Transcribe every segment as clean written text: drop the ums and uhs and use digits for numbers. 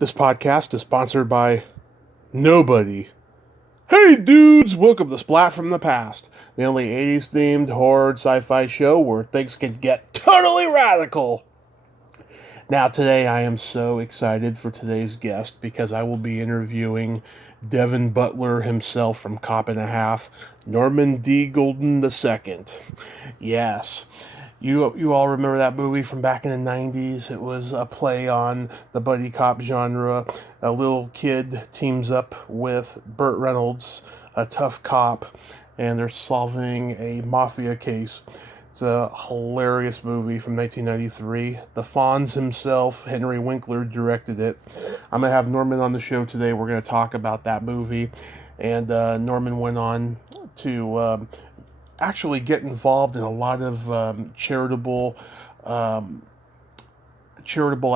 This podcast is sponsored by nobody. Hey dudes, welcome to Splat from the Past, the only 80s themed horror sci-fi show where things can get totally radical. Now today I am so excited for today's guest because I will be interviewing Devin Butler himself from Cop and a Half, Norman D. Golden II. Yes. You all remember that movie from back in the 90s? It was a play on the buddy cop genre. A little kid teams up with Burt Reynolds, a tough cop, and they're solving a mafia case. It's a hilarious movie from 1993. The Fonz himself, Henry Winkler, directed it. I'm going to have Norman on the show today. We're going to talk about that movie. And Norman went on to actually get involved in a lot of um, charitable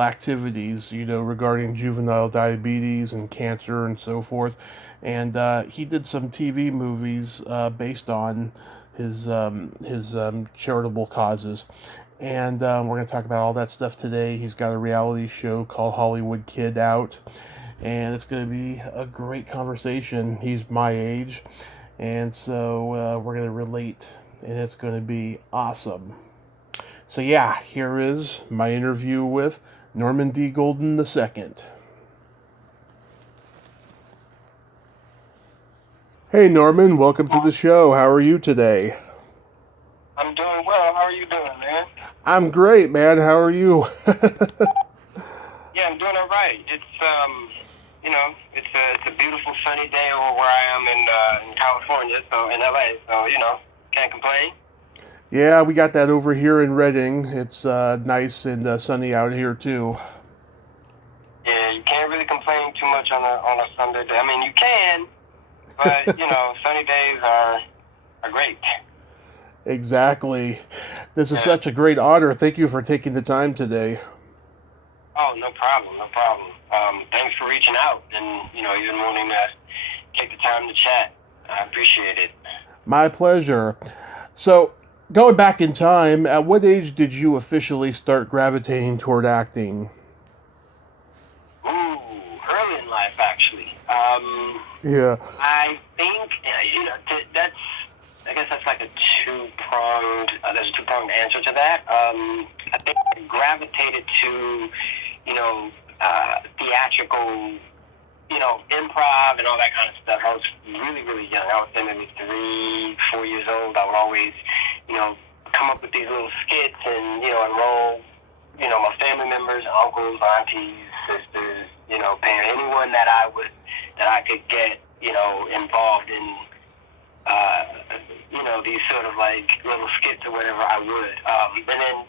activities, regarding juvenile diabetes and cancer and so forth. And he did some TV movies based on his charitable causes. And we're going to talk about all that stuff today. He's got a reality show called Hollywood Kid out, and it's going to be a great conversation. He's my age, and so we're going to relate, and it's going to be awesome. So yeah, here is my interview with Norman D. Golden II. Hey Norman, welcome to the show. How are you today? I'm doing well. How are you doing, man? I'm great, man. How are you? Yeah, I'm doing all right. It's a beautiful sunny day over where I am in California, so in LA. So can't complain. Yeah, we got that over here in Redding. It's nice and sunny out here too. Yeah, you can't really complain too much on a Sunday day. I mean, you can, but sunny days are great. Exactly. This is Yeah. such a great honor. Thank you for taking the time today. Oh, no problem, no problem. Thanks for reaching out and even wanting to take the time to chat. I appreciate it. My pleasure. So, going back in time, at what age did you officially start gravitating toward acting? Ooh, early in life, actually. Yeah. I think that's. I guess that's like a two-pronged. There's a two-pronged answer to that. I think I gravitated to, theatrical, improv and all that kind of stuff. I was really, really young. I was maybe 3, 4 years old. I would always, come up with these little skits and enroll, my family members, uncles, aunties, sisters, parents, anyone that I could get, involved in, these sort of like little skits or whatever I would. And then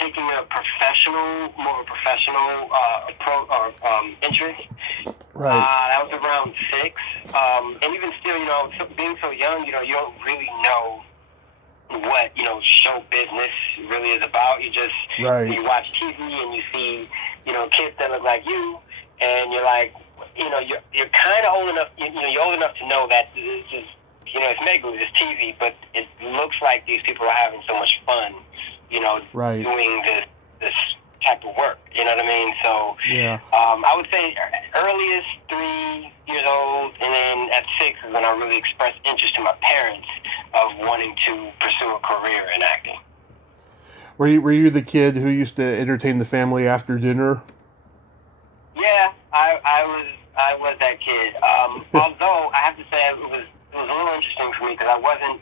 taking more of a professional interest. Right. That was around 6. And even still, being so young, you don't really know what show business really is about. Right. You watch TV and you see kids that look like you, and you're like, you're kind of old enough. You're old enough to know that this is it's make believe, it's TV, but it looks like these people are having so much fun, Right. doing this type of work. You know what I mean? So Yeah. I would say earliest 3 years old, and then at 6 is when I really expressed interest to my parents of wanting to pursue a career in acting. Were you the kid who used to entertain the family after dinner? Yeah, I was that kid. Although I have to say it was a little interesting for me because I wasn't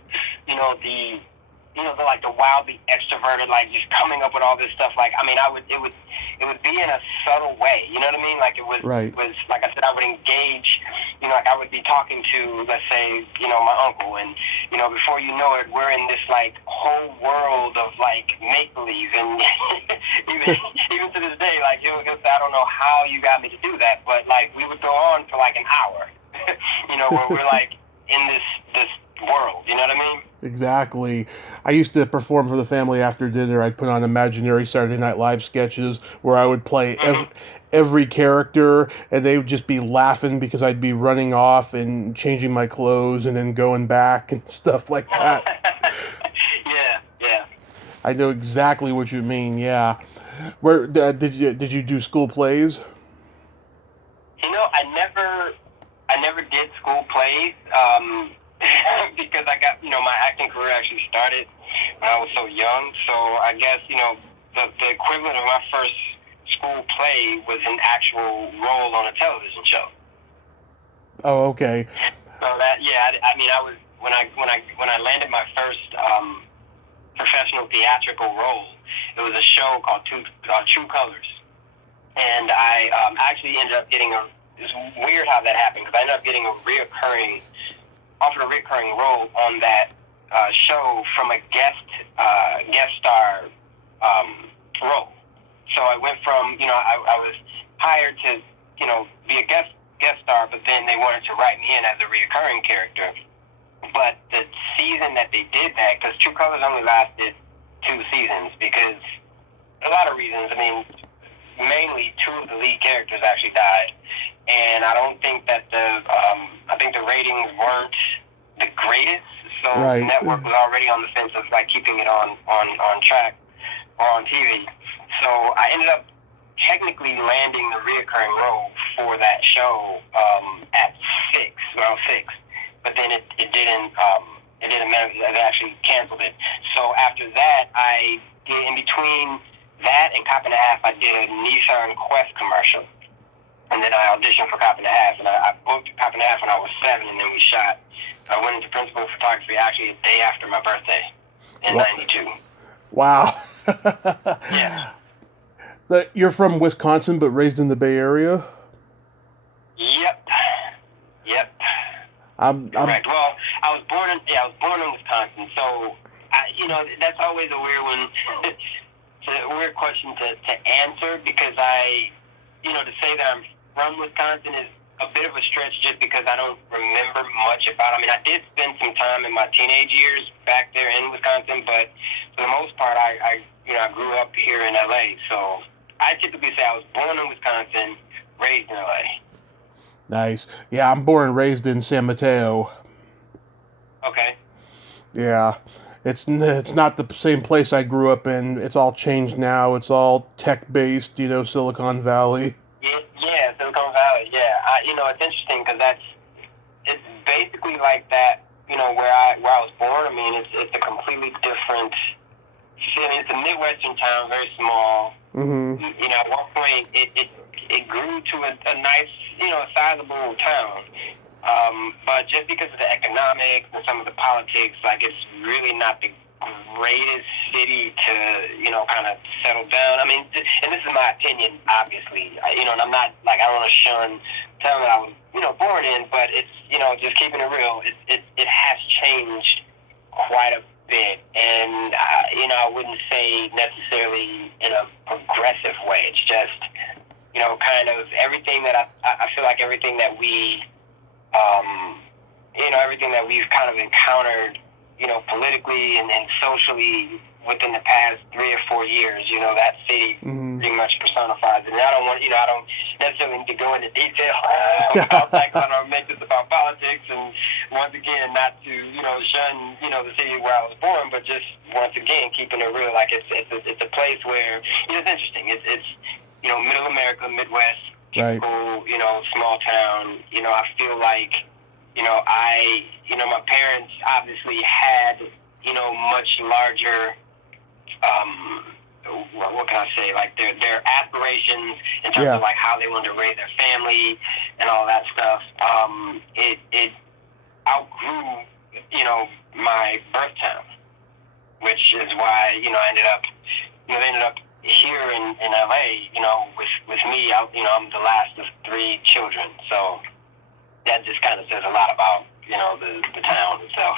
the wildly extroverted, like just coming up with all this stuff. Like, I mean, it would be in a subtle way. You know what I mean? Like Right. it was like I said, I would engage. Like I would be talking to, let's say, my uncle, and before you know it, we're in this like whole world of like make believe, and even to this day, like I don't know how you got me to do that, but like we would go on for like an hour. Where we're like in this world. You know what I mean? Exactly. I used to perform for the family after dinner. I'd put on imaginary Saturday Night Live sketches where I would play every character, and they would just be laughing because I'd be running off and changing my clothes and then going back and stuff like that. Yeah. I know exactly what you mean. Yeah. Where did you do school plays? never did school plays because I got, my acting career actually started when I was so young. So I guess, the equivalent of my first school play was an actual role on a television show. Oh, okay. So that, I was when I landed my first professional theatrical role. It was a show called True Colors, and I actually ended up getting It's weird how that happened because I ended up getting offered a recurring role on that show from a guest star role. So I went from I was hired to be a guest star, but then they wanted to write me in as a reoccurring character. But the season that they did that, because True Colors only lasted 2 seasons because a lot of reasons. I mean, mainly 2 of the lead characters actually died, and I don't think that I think the ratings weren't the greatest. So right. The network was already on the fence of like keeping it on track or on TV. So I ended up technically landing the reoccurring role for that show at 6, around 6. But then it didn't matter. They actually canceled it. So after that, I did, in between that and Cop and a Half, I did a Nissan Quest commercial. And then I auditioned for Cop and a Half. And I booked Cop and a Half when I was 7, and then we shot. I went into principal photography actually a day after my birthday in 92. Wow. Yeah. You're from Wisconsin, but raised in the Bay Area? Yep. Correct. Well, I was born in Wisconsin, so that's always a weird one. It's a weird question to answer because to say that I'm from Wisconsin is a bit of a stretch just because I don't remember much about it. I mean, I did spend some time in my teenage years back there in Wisconsin, but for the most part, I grew up here in LA, so I typically say I was born in Wisconsin, raised in LA. Nice. Yeah, I'm born and raised in San Mateo. Okay. Yeah. It's not the same place I grew up in. It's all changed now. It's all tech-based, Silicon Valley. Yeah, Silicon Valley, yeah. It's interesting because it's basically like that, where I was born. I mean, it's a completely different city. It's a Midwestern town, very small. Mm-hmm. At one point, it grew to a nice, sizable town. But just because of the economics and some of the politics, like it's really not the greatest city to, kind of settle down. I mean, and this is my opinion, obviously, and I'm not, like, I don't want to shun town that I was, born in, but it's, just keeping it real, it has changed quite a bit. And, I wouldn't say necessarily in a progressive way. It's just, kind of everything that I feel like everything that we, everything that we've kind of encountered, politically and socially within the past 3 or 4 years, that city pretty much personifies it. And I don't necessarily need to go into detail about that because I don't make this about politics. And once again, not to, shun, the city where I was born, but just once again, keeping it real. Like it's a place where, it's interesting. It's middle America, Midwest, typical, small town. I feel like, my parents obviously had, much larger, what can I say, like their aspirations in terms of like how they wanted to raise their family and all that stuff. It outgrew, my birth town, which is why, I ended up, they ended up here in LA, with me, I'm the last of 3 children, so that just kind of says a lot about, the town itself.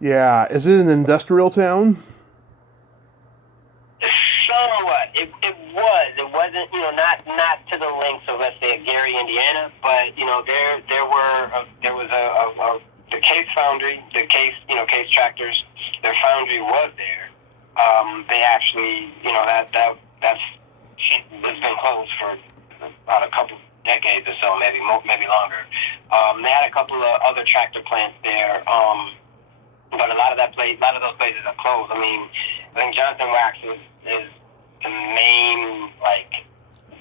Yeah, is it an industrial town? Somewhat. It was. It wasn't, not to the lengths of, let's say, Gary, Indiana, but, there was the Case Foundry, the Case, Case Tractors, their foundry was there. They actually, that's been closed for about a couple decades or so, maybe longer. They had a couple of other tractor plants there, but a lot of those places are closed. I mean, I think Johnson Wax is the main, like,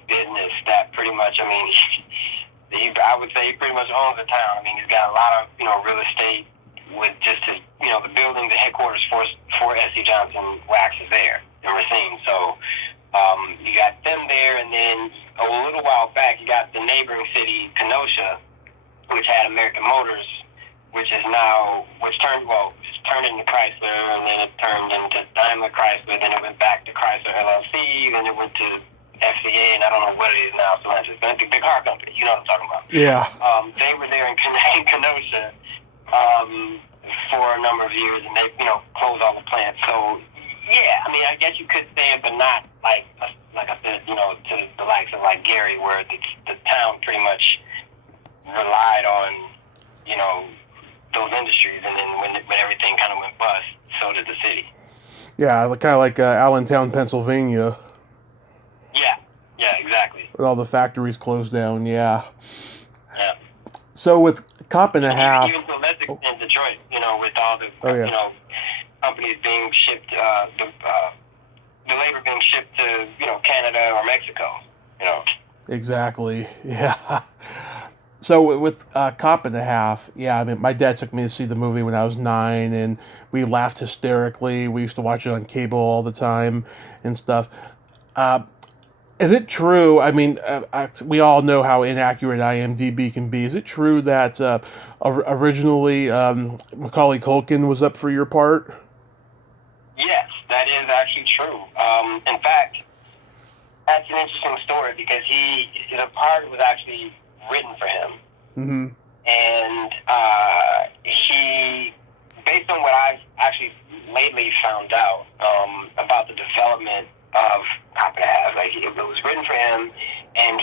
business that pretty much, I mean, I would say he pretty much owns the town. I mean, he's got a lot of, real estate with just his, the building, the headquarters for S.C. Johnson Wax is there in Racine. So you got them there, and then a little while back, you got the neighboring city, Kenosha, which had American Motors, it's turned into Chrysler, and then it turned into Daimler Chrysler, then it went back to Chrysler LLC, then it went to FCA, and I don't know what it is now, so it's a big car company, you know what I'm talking about. Yeah. They were there in Kenosha for a number of years, and they, closed all the plants. So, yeah, I mean, I guess you could say it, but not like I said, to the likes of like Gary, where the town pretty much relied on, those industries, and then when everything kind of went bust, so did the city. Yeah, kind of like Allentown, Pennsylvania. Yeah, exactly. With all the factories closed down, yeah. Yeah. So with Cop and a Half... Even to a lesser extent, Detroit, with all the, companies being shipped, the labor being shipped to, Canada or Mexico, Exactly, yeah. So with Cop and a Half, yeah, I mean, my dad took me to see the movie when I was 9, and we laughed hysterically. We used to watch it on cable all the time and stuff. Is it true, I mean, we all know how inaccurate IMDb can be. Is it true that originally Macaulay Culkin was up for your part? Yes, that is actually true. In fact, that's an interesting story because the part was actually written for him. Mm-hmm. And he, based on what I've actually lately found out about the development of Cop and a Half, like it was written for him, and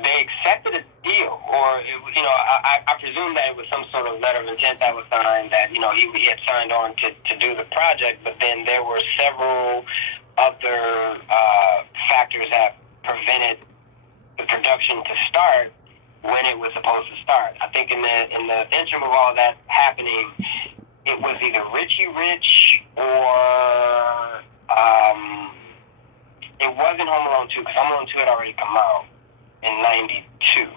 they accepted a deal, or I presume that it was some sort of letter of intent that was signed, that he had signed on to do the project, but then there were several other factors that prevented the production to start when it was supposed to start. I think in the interim of all that happening, it was either Richie Rich or it wasn't Home Alone 2, because Home Alone 2 had already come out in 92.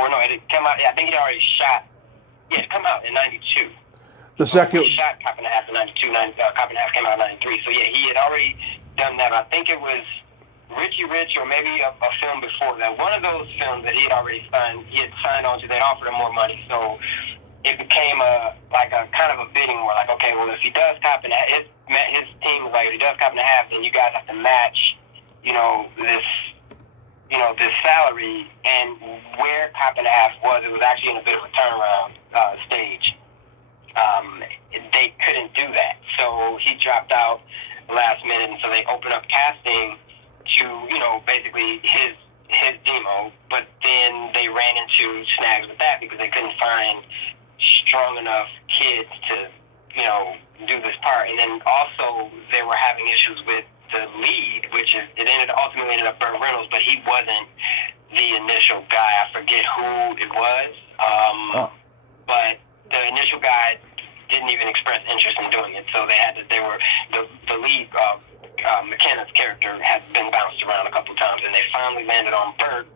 Or no, it had come out, I think it already shot, it had come out in 92. The second... He shot Cop and a Half in 92, Cop and a Half came out in 93. So yeah, he had already done that. I think it was Richie Rich or maybe a film before that. One of those films that he had signed on to, they offered him more money. So it became a kind of a bidding war. Like, okay, well, if he does Cop and a Half, his team was like, if he does Cop and a Half, then you guys have to match, this salary. And where Cop and a Half was, it was actually in a bit of a turnaround stage. They couldn't do that. So he dropped out last minute, and so they opened up casting to, basically his demo, but then they ran into snags with that because they couldn't find strong enough kids to, do this part. And then also they were having issues with the lead, which ultimately ended up Burt Reynolds, but he wasn't the initial guy. I forget who it was, but the initial guy didn't even express interest in doing it. So the lead, McKenna's character had been bounced around a couple times, and they finally landed on Burt.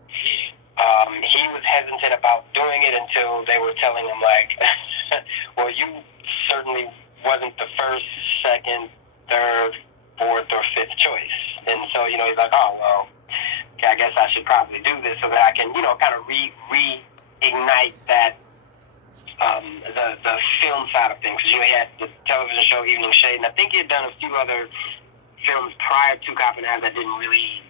He was hesitant about doing it until they were telling him, like, well, you certainly wasn't the first, second, third, fourth, or fifth choice. And so, he's like, oh, well, okay, I guess I should probably do this so that I can, kind of reignite that, the film side of things. Because, he had the television show Evening Shade, and I think he had done a few other films prior to Cop and a Half that didn't really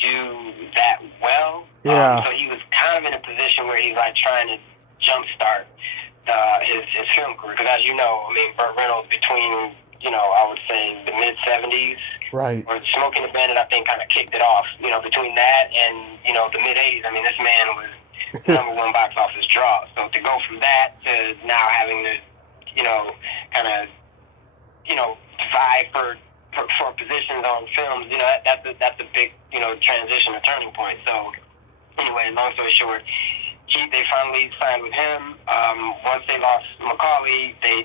do that well. Yeah. So he was kind of in a position where he's like trying to jumpstart his film career. Because as you know, I mean, Burt Reynolds between, I would say the mid-70s, right, or Smoking the Bandit, I think, kind of kicked it off. Between that and, the mid-80s, I mean, this man was the number one box office draw. So to go from that to now having to, kind of, vie for positions on films, that's a big, transition or turning point. So anyway, long story short, they finally signed with him. Once they lost Macaulay, they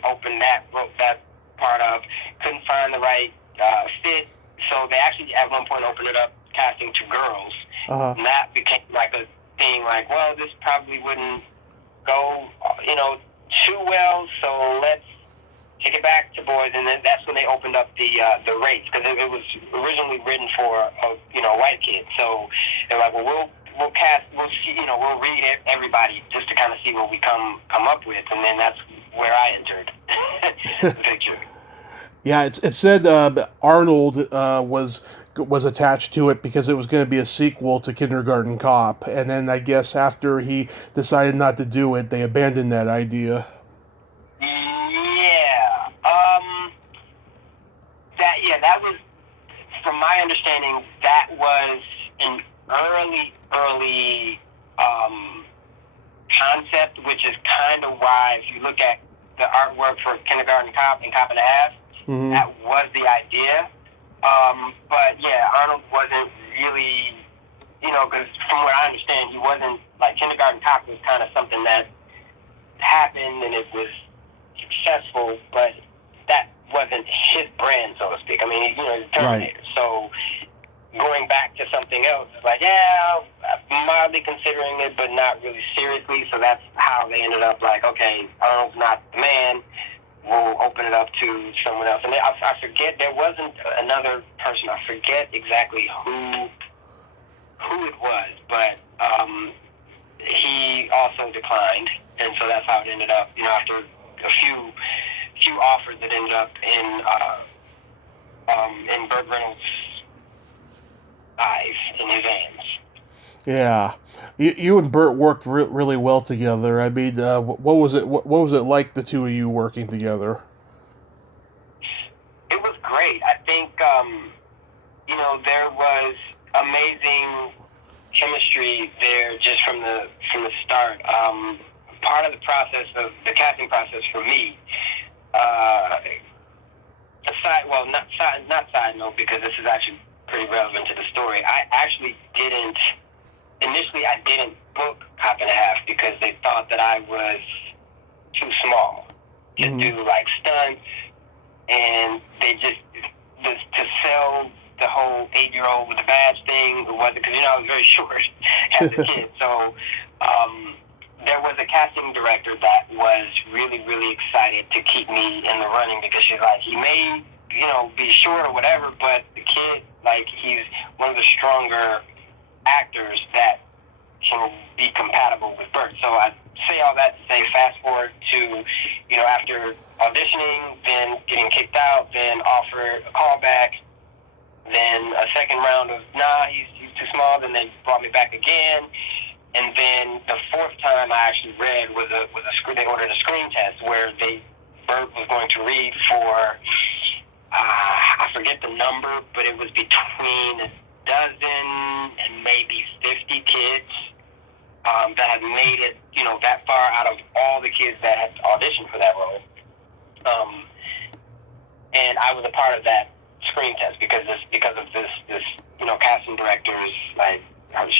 wrote that part up, couldn't find the right fit, so they actually at one point opened it up casting to girls. Uh-huh. And that became like seeing like, well, this probably wouldn't go, too well, so let's take it back to boys, and then that's when they opened up the rates, because it was originally written for white kids. So they're like, well, we'll cast, we'll see, we'll read everybody just to kind of see what we come up with, and then that's where I entered the picture. Yeah, it said Arnold was attached to it because it was going to be a sequel to Kindergarten Cop, and then I guess after he decided not to do it, they abandoned that idea. Yeah. That was, from my understanding, that was an early concept, which is kind of why, if you look at the artwork for Kindergarten Cop and Cop and a Half, Mm-hmm. that was the idea. But yeah, Arnold wasn't really, because from what I understand, he wasn't, like, Kindergarten Cop was kind of something that happened and it was successful, but that wasn't his brand, so to speak. I mean, he's Terminator. Right. So going back to something else, it's like, yeah, I'm mildly considering it, but not really seriously. So that's how they ended up like, okay, Arnold's not the man. We'll open it up to someone else. And I forget, there wasn't another person. I forget exactly who it was, but he also declined, and so that's how it ended up. After a few offers, that ended up in Burt Reynolds' eyes, in his hands. Yeah, you and Burt worked really well together. I mean, what was it? What was it like, the two of you working together? It was great. I think there was amazing chemistry there just from the start. Part of the process of the casting process for me, not side note, because this is actually pretty relevant to the story. I didn't book Cop and a Half because they thought that I was too small to do like stunts, and they just to sell the whole 8-year-old with a badge thing, who wasn't, because I was very short as a kid. So there was a casting director that was really, really excited to keep me in the running, because she's like, he may, be short or whatever, but the kid, like, he's one of the stronger actors that can be compatible with Burt. So I say all that to say, fast forward to, after auditioning, then getting kicked out, then offered a callback, then a second round of, he's too small, then they brought me back again. And then the fourth time I actually read was a they ordered a screen test where Burt was going to read for, I forget the number, but it was between a dozen and maybe 50 kids that had made it, that far out of all the kids that had auditioned for that role. And I was a part of that screen test because of this casting director's, like,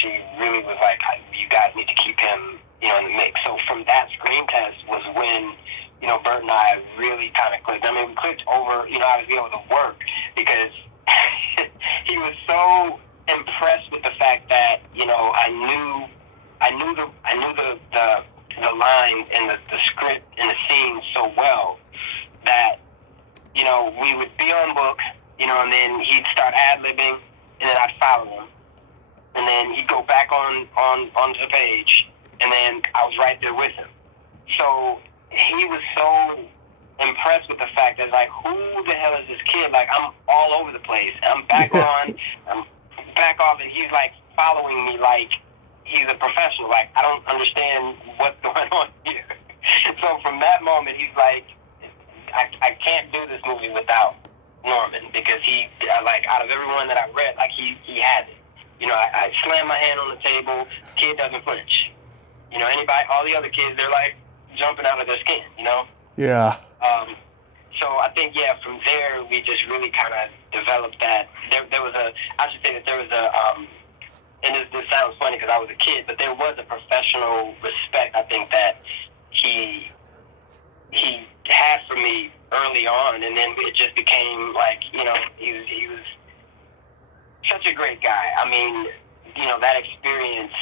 she really was like, you guys need to keep him, in the mix. So from that screen test was when, Burt and I really kind of clicked. I mean, we clicked over, I was able to work because he was so impressed with the fact that, I knew the line and the script and the scene so well that, we would be on book, and then he'd start ad-libbing, and then I'd follow him. And then he'd go back onto the page, and then I was right there with him. So he was so impressed with the fact that, like, who the hell is this kid? Like, I'm all over the place. I'm back on, I'm back off, and he's, like, following me like he's a professional. Like, I don't understand what's going on here. So from that moment, he's like, I can't do this movie without Norman, because he, like, out of everyone that I read, like, he has it. I slam my hand on the table, kid doesn't flinch. All the other kids, they're like jumping out of their skin, Yeah. So I think, from there, we just really kind of developed that. I should say that there was and this sounds funny because I was a kid, but there was a professional respect, I think, that he had for me early on, and then it just became like, he was such a great guy. I mean, that experience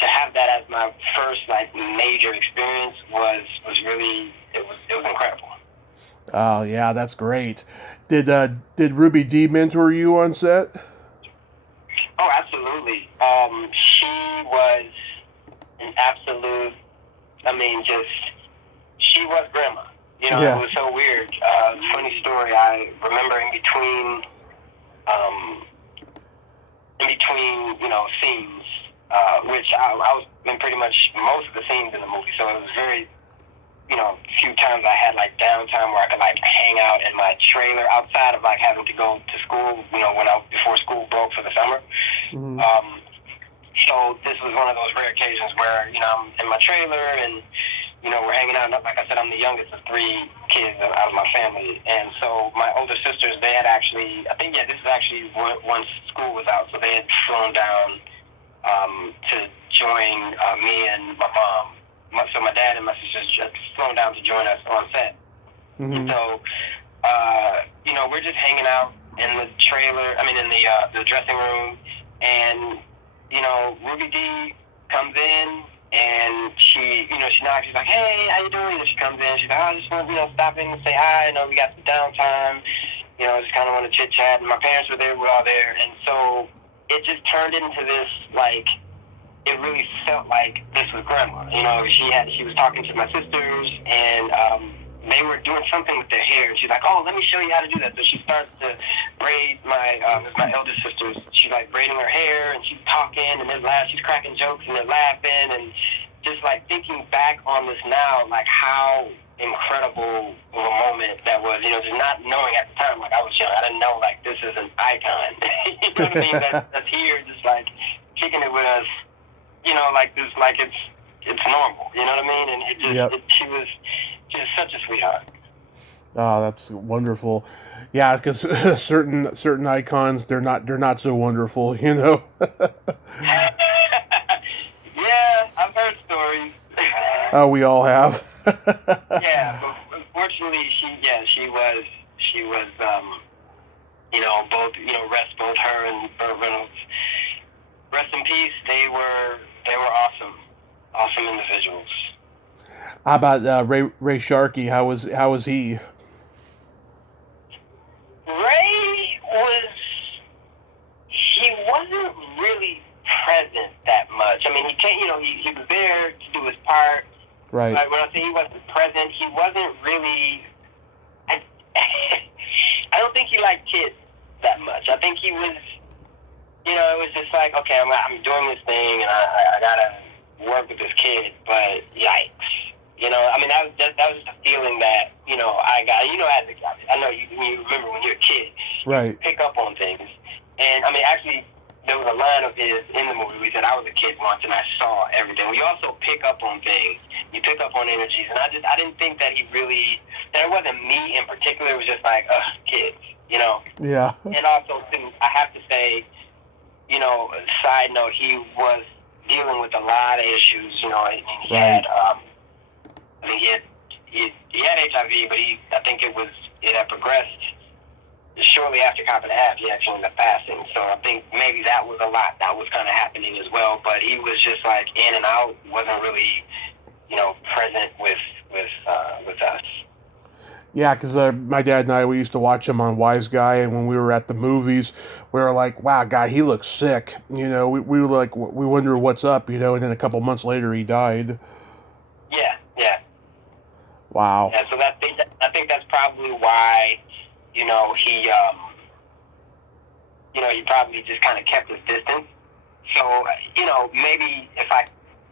to have that as my first like major experience was really it was incredible. Oh yeah, that's great. Did Ruby Dee mentor you on set? Oh, absolutely. She was an absolute. I mean, just she was grandma. You know, Yeah. it was so weird. Funny story. I remember in between, you know, scenes, which I was in pretty much most of the scenes in the movie. So it was very, you know, few times I had like downtime where I could like hang out in my trailer outside of like having to go to school, you know, before school broke for the summer. Mm-hmm. So this was one of those rare occasions where, you know, I'm in my trailer and, you know, we're hanging out. And like I said, I'm the youngest of 3 kids out of my family. And so my older sisters, they had actually, I think, yeah, this is actually once school was out. So they had flown down to join me and my mom. So my dad and my sisters just flown down to join us on set. Mm-hmm. And so, you know, we're just hanging out in the trailer, in the dressing room. And, you know, Ruby Dee comes in and she knocks. She's like, "Hey, how you doing?" And she comes in. She's like, "Oh, I just want to, stop in and say hi. I know we got some downtime. Just kind of want to chit chat." And my parents were there. We're all there. And so it just turned into this, like, it really felt like this was grandma. She was talking to my sisters and they were doing something with their hair. And she's like, "Oh, let me show you how to do that." So she starts to braid my eldest sisters. She's like braiding her hair and she's talking and she's cracking jokes and they're laughing and just like thinking back on this now, like how incredible of a moment that was. Just not knowing at the time, like I was young, I didn't know like this is an icon. You know what I mean? That's here, just like kicking it with us. Like this, like it's normal. You know what I mean? And she was just such a sweetheart. Oh, that's wonderful. Yeah, because certain icons, they're not so wonderful, Yeah, I've heard stories. Oh, we all have. Yeah, but unfortunately, she was both her and Burt Reynolds. Rest in peace. They were awesome individuals. How about Ray Sharkey? How was he? Ray he wasn't really present that much. I mean, he came, he was there to do his part. Right. But when I say he wasn't present, he wasn't really. I don't think he liked kids that much. I think he was. It was just like, okay, I'm doing this thing, and I gotta work with this kid, but yikes. That was the feeling that, I got. I know you remember when you're a kid, right? You pick up on things. And, actually, there was a line of his in the movie. We said, I was a kid once, and I saw everything. We also pick up on things. You pick up on energies. And I didn't think that that it wasn't me in particular. It was just like, kids, Yeah. And also, too, I have to say, side note, he was dealing with a lot of issues, and he right. had, I think he had HIV, but I think it had progressed shortly after Cop and a Half. He actually ended up passing, so I think maybe that was a lot that was kind of happening as well. But he was just like in and out, wasn't really, present with us. Yeah, because my dad and I, we used to watch him on Wise Guy, and when we were at the movies, we were like, "Wow, God, he looks sick." We were like, we wonder what's up, and then a couple months later, he died. Yeah. Wow. Yeah, so I think that's probably why, he he probably just kind of kept his distance. So, maybe if I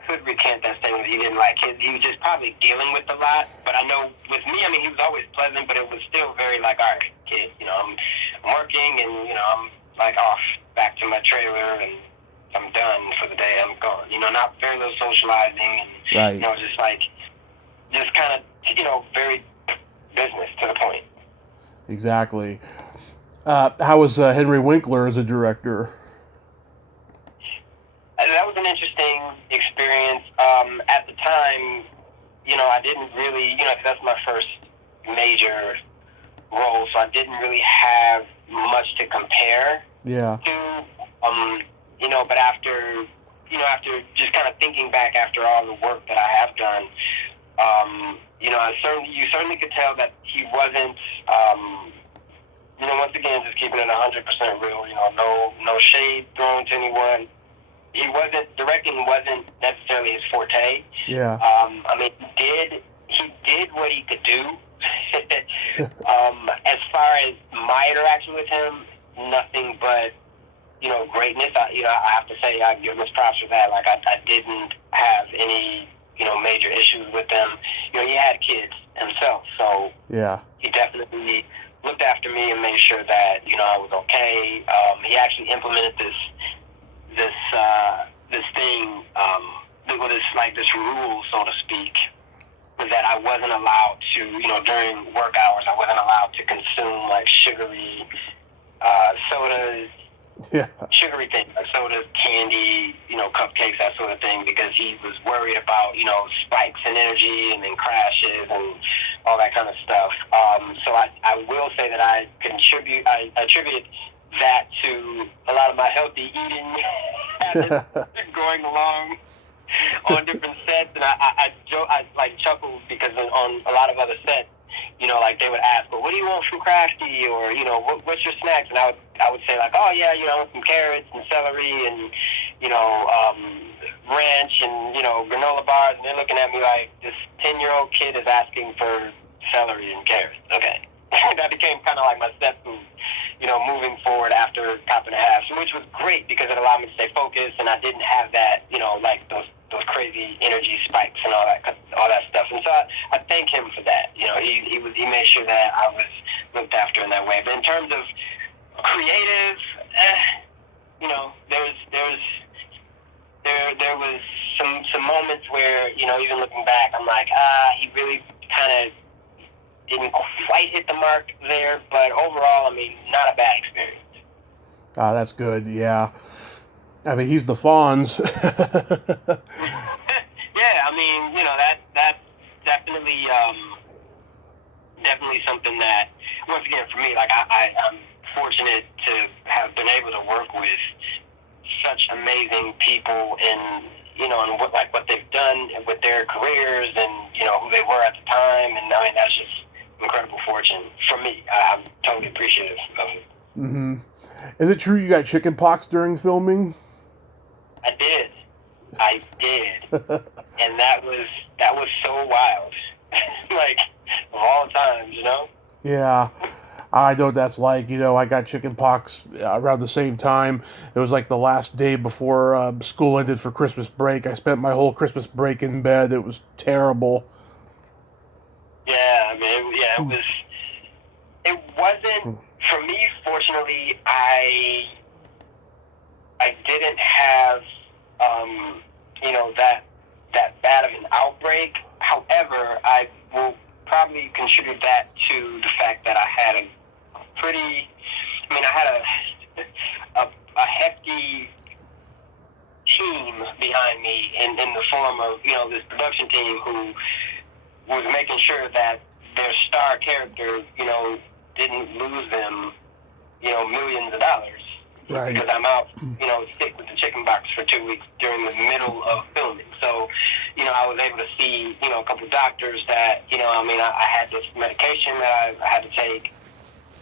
could recant that statement, he didn't like kids. He was just probably dealing with a lot. But I know with me, he was always pleasant, but it was still very like, all right, kid, I'm working and, I'm like off back to my trailer and I'm done for the day. I'm gone. Not very little socializing and, right. Just kind of, very business to the point. Exactly. How was Henry Winkler as a director? That was an interesting experience. At the time, I didn't really, that's my first major role, so I didn't really have much to compare yeah. to. But after after just kind of thinking back after all the work that I have done, you know, you certainly could tell that he wasn't, you know, once again, just keeping it 100% real. You know, no shade thrown to anyone. Directing wasn't necessarily his forte. Yeah. I mean, he did what he could do. As far as my interaction with him, nothing but, you know, greatness. I have to say, I give him his props for that. Like, I didn't have any, you know, major issues with him. You know, he had kids himself, so Yeah. he definitely looked after me and made sure that, you know, I was okay. He actually implemented this thing, this rule, so to speak, that I wasn't allowed to, you know, during work hours, I wasn't allowed to consume like sugary sodas, sugary things like sodas, candy, you know, cupcakes, that sort of thing, because he was worried about, you know, spikes in energy and then crashes and all that kind of stuff. So I will say that I attributed that to a lot of my healthy eating habits going along on different sets, and I like chuckled because on a lot of other sets, you know, like they would ask, well, what do you want from Crafty, or, you know, what's your snacks? And I would say like, oh yeah, you know, I want some carrots and celery and, you know, ranch and, you know, granola bars, and they're looking at me like, this 10-year-old kid is asking for celery and carrots. Okay. That became kind of like my step food, you know, moving forward after Cop and a Half, which was great because it allowed me to stay focused, and I didn't have that, you know, like those crazy energy spikes and all that stuff. And so I thank him for that. You know, he made sure that I was looked after in that way. But in terms of creative, you know, there was some moments where, you know, even looking back, I'm like, he really kind of didn't quite hit the mark there, but overall, I mean, not a bad experience. That's good, yeah. I mean, he's the Fonz. Yeah, I mean, you know, that's definitely something that, once again, for me, like, I'm fortunate to have been able to work with such amazing people and, you know, and what they've done with their careers and, you know, who they were at the time, and I mean, that's just incredible fortune for me. I'm totally appreciative of it. Mm-hmm. Is it true you got chicken pox during filming? I did, and that was so wild. Like, of all times, you know. Yeah, I know what that's like. You know, I got chicken pox around the same time. It was like the last day before school ended for Christmas break. I spent my whole Christmas break in bed. It was terrible. Yeah, I mean, it wasn't, for me, fortunately, I didn't have, you know, that bad of an outbreak. However, I will probably contribute that to the fact that I had a hefty team behind me in the form of, you know, this production team who was making sure that their star character, you know, didn't lose them, you know, millions of dollars. Right. Because I'm out, you know, sick with the chicken pox for 2 weeks during the middle of filming. So, you know, I was able to see, you know, a couple of doctors that, you know, I mean, I had this medication that I had to take,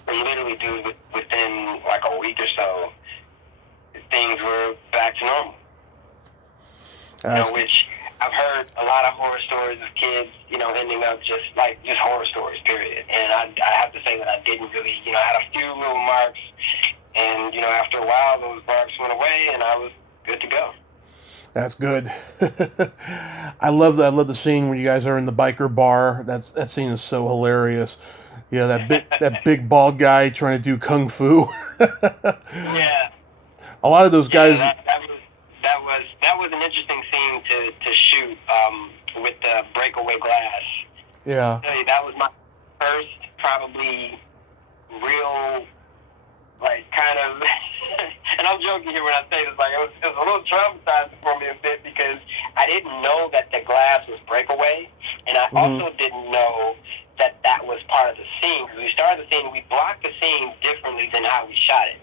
and literally, dude, within like a week or so, things were back to normal. You know, which I've heard a lot of horror stories of kids, you know, ending up just horror stories, period. And I have to say that I didn't really, you know, I had a few little marks, and, you know, after a while, those marks went away, and I was good to go. That's good. I love the scene when you guys are in the biker bar. That scene is so hilarious. Yeah, that big bald guy trying to do kung fu. Yeah. A lot of those guys. Yeah, that was an interesting scene to shoot with the breakaway glass. Yeah. That was my first probably real, like, kind of, and I'm joking here when I say this, like, it was a little traumatizing for me a bit because I didn't know that the glass was breakaway, and I also didn't know that was part of the scene. Because we started the scene, we blocked the scene differently than how we shot it.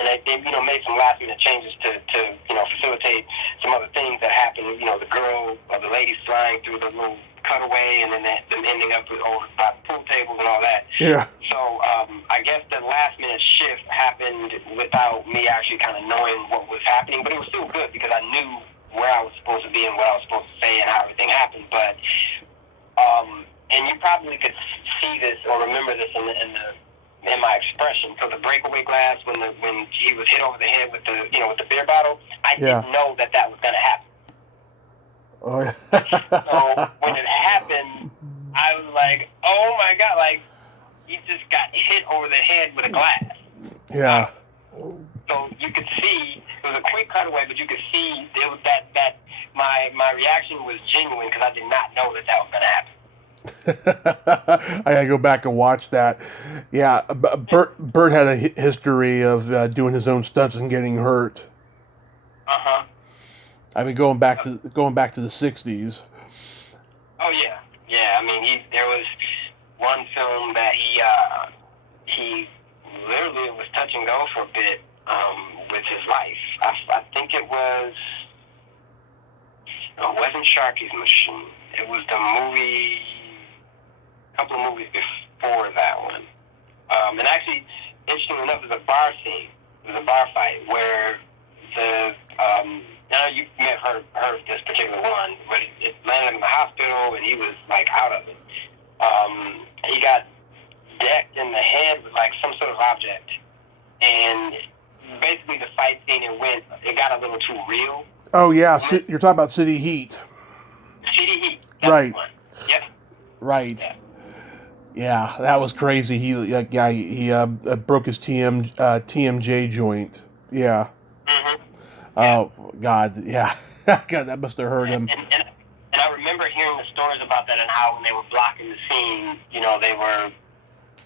and they made some last minute changes to facilitate some other things that happened. The girl or the lady flying through the little cutaway, and then them ending up over by the pool tables and all that. Yeah. So I guess the last minute shift happened without me actually kind of knowing what was happening, but it was still good because I knew where I was supposed to be and what I was supposed to say and how everything happened. But and you probably could see this or remember this in my expression. So the breakaway glass when he was hit over the head with the beer bottle, I didn't know that was going to happen. Oh, yeah. So when it happened, I was like, oh my God, like he just got hit over the head with a glass. Yeah. So you could see, it was a quick cutaway, but you could see it was that my reaction was genuine because I did not know that was going to happen. I gotta go back and watch that. Yeah, Bert had a history of doing his own stunts and getting hurt. I mean, going back to the '60s. Oh yeah. I mean, there was one film that he literally was touch and go for a bit with his life. I think it wasn't Sharky's Machine. It was the movie. Couple of movies before that one. And actually, interestingly enough, it was a bar scene. It was a bar fight where now you may have heard of this particular one, but it landed in the hospital and he was like out of it. He got decked in the head with like some sort of object, and basically the fight scene it got a little too real. Oh yeah, you're talking about City Heat. City Heat. That's right. The one. Yep. Right. Yeah, that was crazy. He broke his TMJ joint. Yeah. Mm-hmm. Oh God, yeah. God, that must have hurt him. And I remember hearing the stories about that and how when they were blocking the scene, they were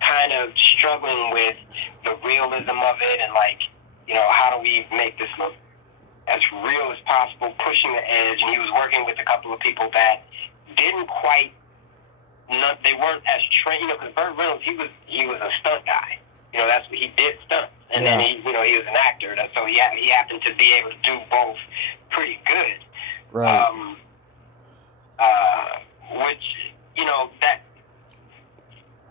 kind of struggling with the realism of it and how do we make this look as real as possible, pushing the edge. And he was working with a couple of people that didn't quite. They weren't as trained, because Burt Reynolds, he was a stunt guy. That's what he did, stunts, and then he was an actor, so he happened to be able to do both pretty good. Right. Which that,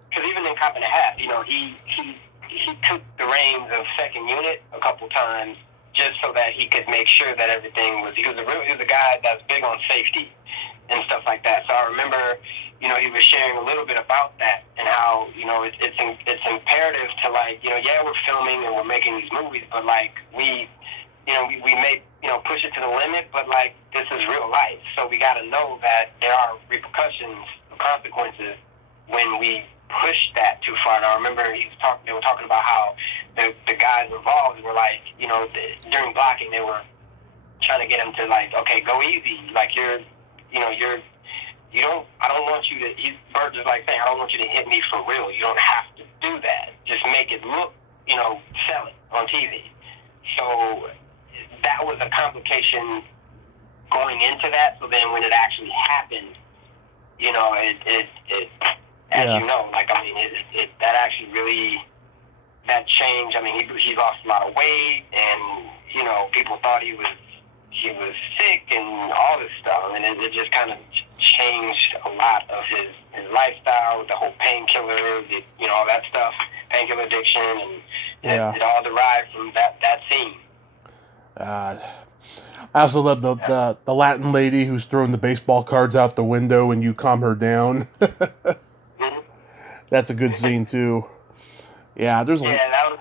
because even in Cop and a Half, he took the reins of second unit a couple times just so that he could make sure that everything was. He was a guy that's big on safety and stuff like that. So I remember, he was sharing a little bit about that and how, it's imperative to we're filming and we're making these movies, but we may, push it to the limit, but this is real life. So we got to know that there are repercussions, consequences when we push that too far. And I remember they were talking about how the guys involved were during blocking, they were trying to get him to okay, go easy. I don't want you to, Bert is saying, I don't want you to hit me for real. You don't have to do that. Just make it look, sell it on TV. So that was a complication going into that. So then when it actually happened, that actually really, that changed. I mean, he lost a lot of weight and, people thought he was sick and all this stuff, and it just kind of changed a lot of his lifestyle with the whole painkiller, all that stuff, painkiller addiction, and it all derived from that scene. I also love the Latin lady who's throwing the baseball cards out the window and you calm her down. Mm-hmm. That's a good scene too. Yeah, there's. Yeah, that was.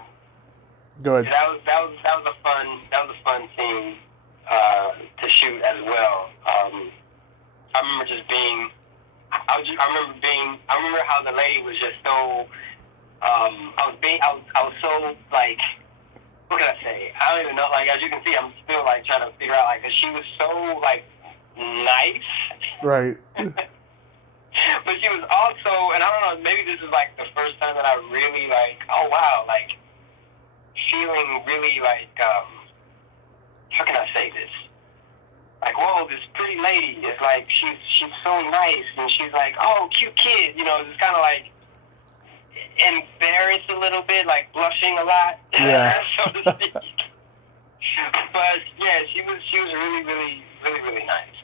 Go ahead. That was a fun scene to shoot as well. I remember just being. I remember how the lady was just so. I was so what can I say? I don't even know. As you can see, I'm still trying to figure out cause she was so nice. Right. But she was also, and I don't know, maybe this is the first time that I really oh wow, feeling really how can I say this? Whoa, this pretty lady is she's so nice, and she's oh, cute kid, it's kind of embarrassed a little bit, like blushing a lot, Yeah. so to speak. But yeah, she was really, really, really, really nice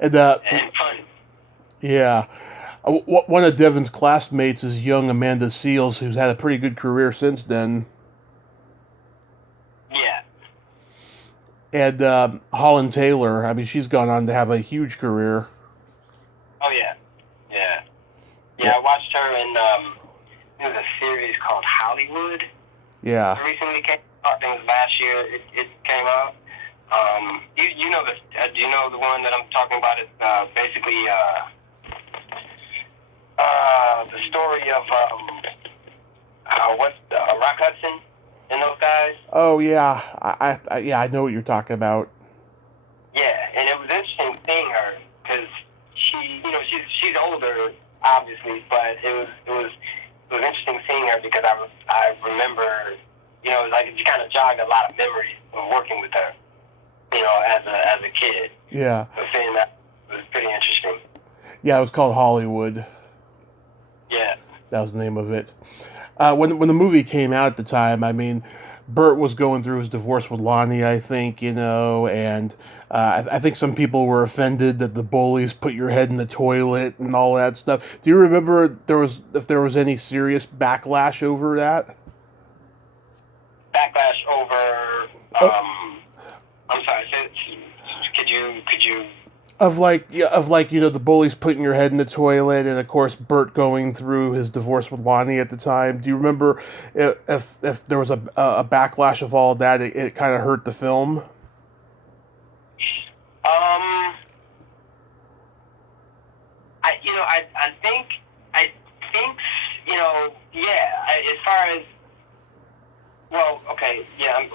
And and fun. yeah, one of Devin's classmates is young Amanda Seales, who's had a pretty good career since then. Yeah. And Holland Taylor, I mean, she's gone on to have a huge career. Oh yeah. Yeah. Yeah. I watched her in there was a series called Hollywood. Yeah. It recently came out. I think it was last year. It came out. You know the do you know the one that I'm talking about? It's basically the story of what's Rock Hudson and those guys. Oh yeah, I know what you're talking about. Yeah, and it was interesting seeing her because she's older, obviously, but it was interesting seeing her because I remember, it was like it kind of jogged a lot of memories of working with her, as a kid. Yeah. So seeing that was pretty interesting. Yeah, it was called Hollywood. Yeah. That was the name of it. When the movie came out at the time, I mean, Burt was going through his divorce with Lonnie, I think, and I think some people were offended that the bullies put your head in the toilet and all that stuff. Do you remember if there was any serious backlash over that? Backlash over. I'm sorry. Could you? Of like the bullies putting your head in the toilet, and of course Burt going through his divorce with Lonnie at the time. Do you remember if there was a backlash of all of that? It kind of hurt the film. I think as far as okay, yeah.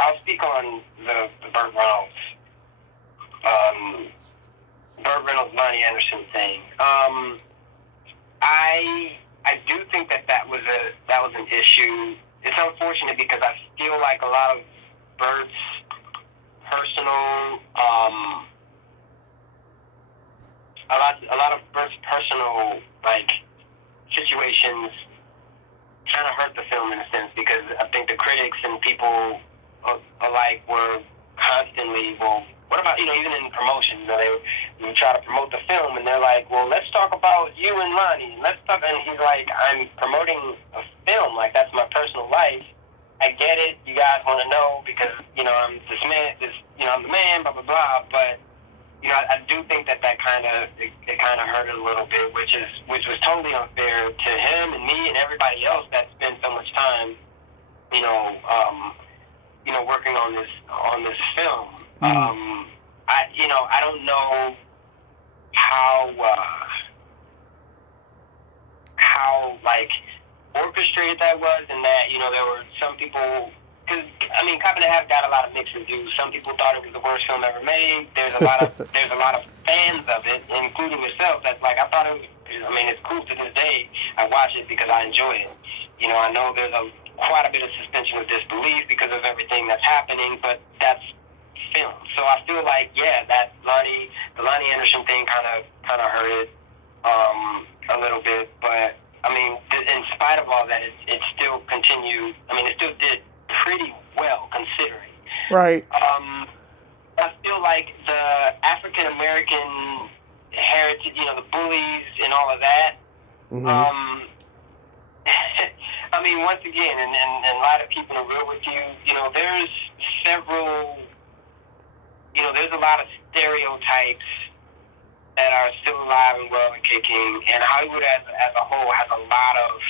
I'll speak on the Burt Reynolds, Lonnie Anderson thing. I do think that was an issue. It's unfortunate because I feel like a lot of Burt's personal like situations kind of hurt the film in a sense because I think the critics and people alike were constantly, well, what about, even in promotions, they would try to promote the film and they're like, well, let's talk about you and Lonnie. And he's like, I'm promoting a film, like that's my personal life. I get it. You guys want to know because, I'm this man, I'm the man, blah, blah, blah. But, I do think that kind of hurt it a little bit, which was totally unfair to him and me and everybody else that spent so much time, working on this film. I don't know how like orchestrated that was, and that there were some people. Because Cop and a Half got a lot of mixed reviews. Some people thought it was the worst film ever made. There's a lot of fans of it, including yourself. That's like I thought it was. It's cool to this day. I watch it because I enjoy it. I know there's quite a bit of suspension of disbelief because of everything that's happening, but that's film. So I feel like that the Lonnie Anderson thing kind of hurt it a little bit, but in spite of all that, it still continued. It still did pretty well considering. Right. I feel like the African American heritage, the bullies and all of that. Mm-hmm. Once again, and a lot of people are real with you. There's several. There's a lot of stereotypes that are still alive and well and kicking, and Hollywood as a whole has a lot of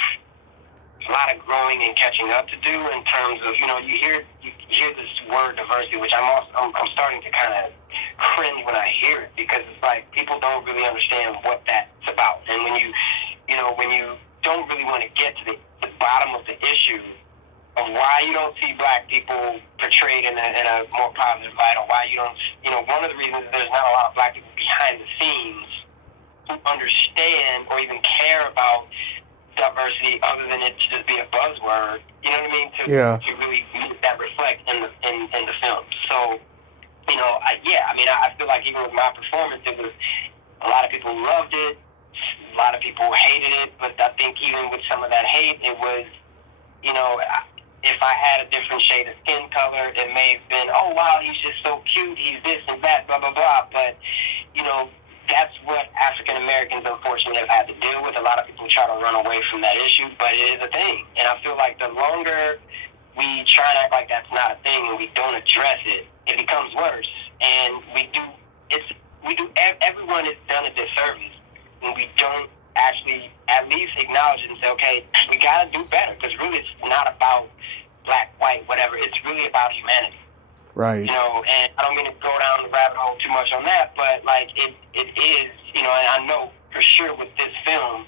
growing and catching up to do in terms of you hear this word diversity, which I'm starting to kind of cringe when I hear it because it's like people don't really understand what that's about, and when you don't really want to get to the bottom of the issue of why you don't see black people portrayed in a more positive light, or why you don't, one of the reasons there's not a lot of black people behind the scenes who understand or even care about diversity other than it to just be a buzzword, you know what I mean? To really make that reflect in the film. So, I feel like even with my performance, it was a lot of people loved it. A lot of people hated it, but I think even with some of that hate, it was, if I had a different shade of skin color, it may have been, oh, wow, he's just so cute, he's this and that, blah, blah, blah. But, that's what African Americans, unfortunately, have had to deal with. A lot of people try to run away from that issue, but it is a thing. And I feel like the longer we try to act like that's not a thing and we don't address it, it becomes worse. And everyone is done a disservice when we don't actually at least acknowledge it and say, okay, we got to do better, because really it's not about black, white, whatever. It's really about humanity. Right. And I don't mean to go down the rabbit hole too much on that, but like it is, and I know for sure with this film,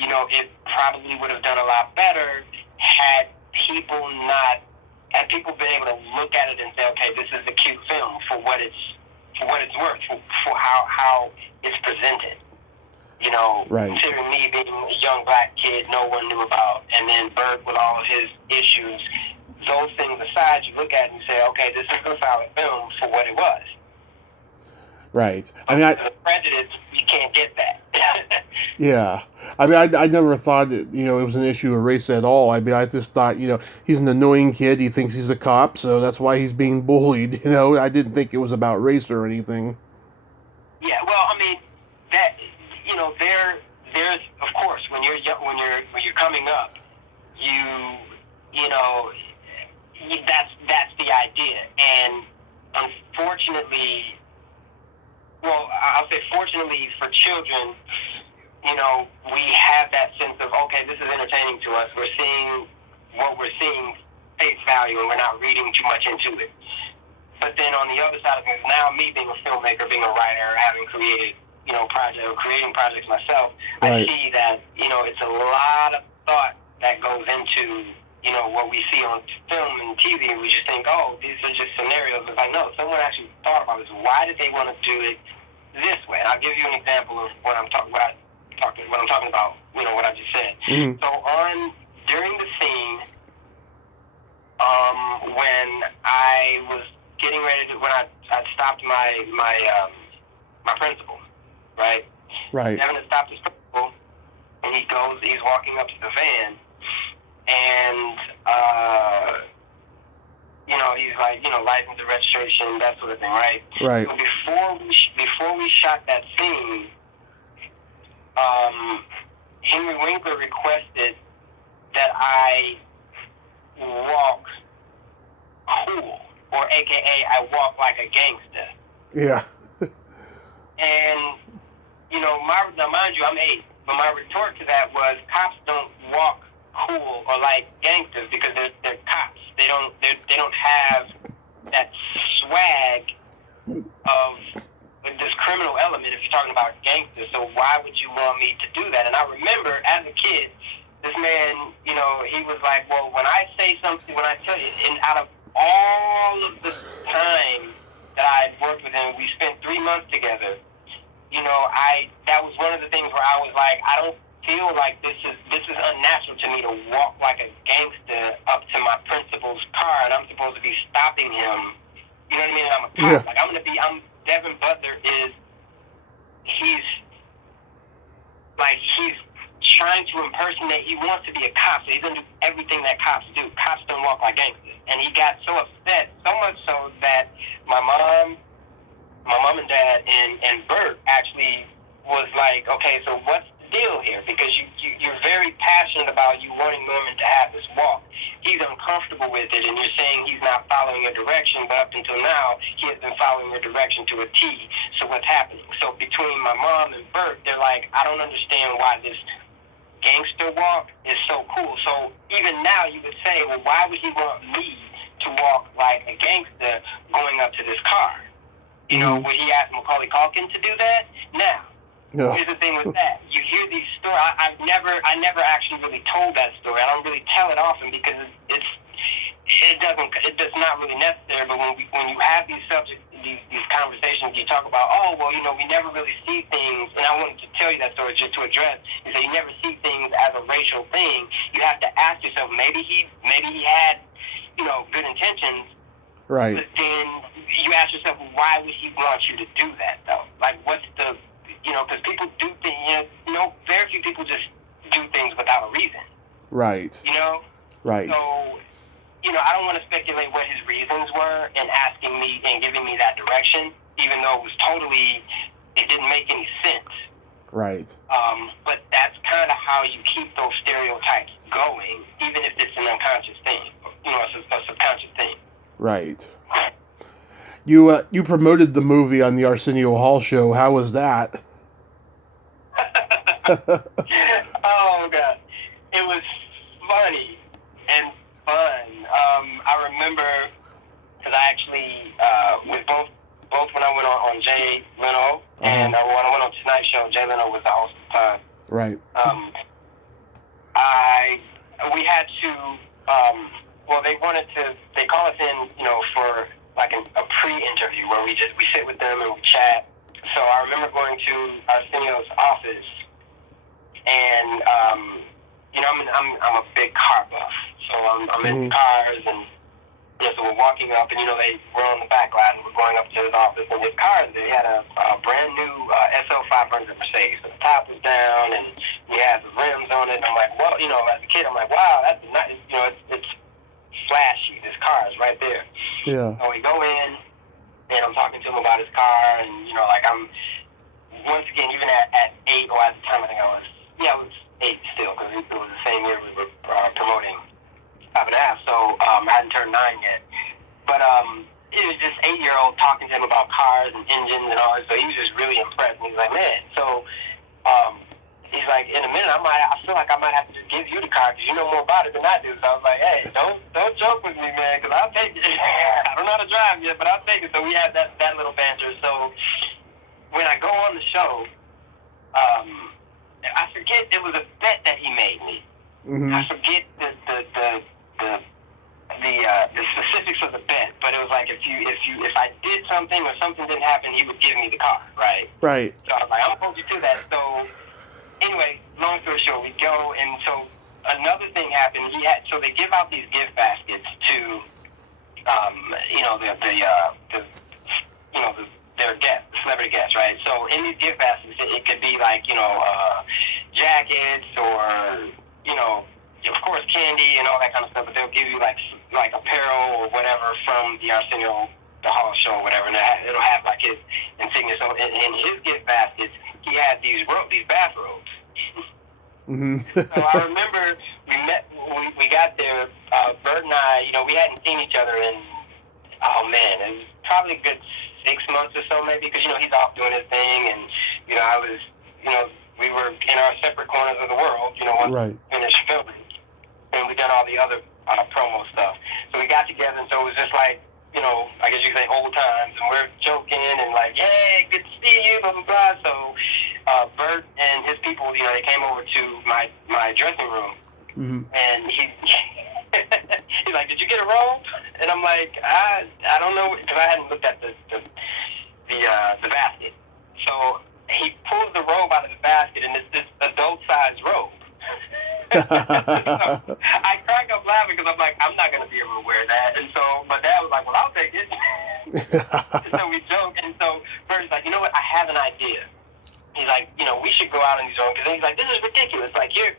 it probably would have done a lot better had people been able to look at it and say, okay, this is a cute film for what it's worth, for how it's presented. Right. Considering me being a young black kid no one knew about, and then Berg with all of his issues, those things aside, you look at it and say, okay, this is a solid film for what it was. Right. The prejudice, you can't get that. Yeah. I never thought that, it was an issue of race at all. I just thought, he's an annoying kid. He thinks he's a cop, so that's why he's being bullied. I didn't think it was about race or anything. Yeah, well, that, there's, of course, when you're young, when you're coming up, that's the idea. And unfortunately, well, I'll say fortunately for children, we have that sense of, okay, this is entertaining to us. We're seeing what we're seeing face value, and we're not reading too much into it. But then on the other side of things, now me being a filmmaker, being a writer, having created, creating projects myself, right. I see that, it's a lot of thought that goes into, what we see on film and TV, and we just think, oh, these are just scenarios. It's like, no, someone actually thought about this. Why did they want to do it this way? And I'll give you an example of what I'm talking about, what I just said. Mm-hmm. So during the scene, when I was getting ready to, when I stopped my principal, right? Right. Having to stop his principal, and he's walking up to the van, and he's like, license and registration, that sort of thing, right? Right. So before we shot that scene, Henry Winkler requested that I walk cool, or AKA I walk like a gangster. Yeah. And now mind you, I'm 8, but my retort to that was, cops don't walk cool or like gangsters because they're cops. They don't have that swag of this criminal element if you're talking about gangsters. So why would you want me to do that? And I remember as a kid, this man, he was like, well, when I say something, when I tell you, and out of all of the time that I worked with him, we spent 3 months together. That was one of the things where I was like, I don't feel like this is unnatural to me to walk like a gangster up to my principal's car, and I'm supposed to be stopping him. You know what I mean? And I'm a cop. Yeah. Like Devin Butler he's trying to impersonate. He wants to be a cop, so he's gonna do everything that cops do. Cops don't walk like gangsters, and he got so upset, so much so that my mom and dad and Bert actually was like, okay, so what's the deal here? Because you're very passionate about you wanting Norman to have this walk. He's uncomfortable with it, and you're saying he's not following your direction, but up until now, he has been following your direction to a T. So what's happening? So between my mom and Bert, they're like, I don't understand why this gangster walk is so cool. So even now, you would say, well, why would he want me to walk like a gangster going up to this car? Would he ask Macaulay Culkin to do that? Now, here's the thing with that. You hear these stories. I never actually really told that story. I don't really tell it often because it's not really necessary. But when you have these subjects, these conversations, you talk about, we never really see things. And I wanted to tell you that story just to address is that you never see things as a racial thing. You have to ask yourself, maybe he had, good intentions. Right. But then you ask yourself, well, why would he want you to do that, though? Like, what's the, because people do things, very few people just do things without a reason. Right. Right. So, I don't want to speculate what his reasons were in asking me and giving me that direction, even though it didn't make any sense. Right. But that's kind of how you keep those stereotypes going, even if it's an unconscious thing, a subconscious thing. Right. You promoted the movie on the Arsenio Hall show. How was that? Oh God, it was funny and fun. I remember because I actually with both when I went on Jay Leno and when I went on Tonight Show, Jay Leno was the host at the time. Right. We had to. They call us in, for like a pre-interview where we sit with them and we chat. So I remember going to Arsenio's office, and I'm a big car buff, so I'm in cars, and so we're walking up, and we're on the back lot, and we're going up to his office, and his car, they had a brand new SL500 Mercedes. So the top was down, and he had the rims on it. And I'm like, well, as a kid, I'm like, wow, that's nice. It's flashy. This car is right there. Yeah. So we go in, and I'm talking to him about his car, and I'm once again, even at 8, or at the time I think I was 8 still, because it was the same year we were promoting 5 and a half. So I hadn't turned 9 yet, but it was just 8-year-old talking to him about cars and engines and all that. So he was just really impressed. And he's like, man, so he's like, in a minute, I feel like I might have to just give you the car because you know more about it than I do. So I was like, hey, don't joke with me, man, because I'll take it. I don't know how to drive yet, but I'll take it. So we had that little banter. So when I go on the show, I forget it was a bet that he made me. I forget the specifics of the bet, but it was like if I did something or something didn't happen, he would give me the car, right? Right. So I was like, I'm gonna hold you to that. So anyway, long story short, we go, and so another thing happened. So they give out these gift baskets to their guests, the celebrity guests, right? So in these gift baskets, it could be like jackets or of course candy and all that kind of stuff. But they'll give you like apparel or whatever from the Arsenio the Hall show or whatever, and it'll have like his insignia. So in his gift baskets, he had these bathrobes. So I remember we got there. Bert and I, we hadn't seen each other in it was probably a good 6 months or so, maybe, because he's off doing his thing, and I was, we were in our separate corners of the world, once we finished filming, and we done all the other promo stuff. So we got together, and so it was just like, I guess you could say old times, and we're joking and like, hey, good to see you, blah blah blah. So Bert and his people, they came over to my dressing room, and he's like, did you get a robe? And I'm like, I don't know, because I hadn't looked at the basket. So he pulls the robe out of the basket, and it's this adult-sized robe. So I crack up laughing because I'm like, I'm not going to be able to wear that. And so my dad was like, well, I'll take it. So we joke, and so Bert's like, you know what, I have an idea. He's like, we should go out on these own, because he's like, this is ridiculous. Like, you're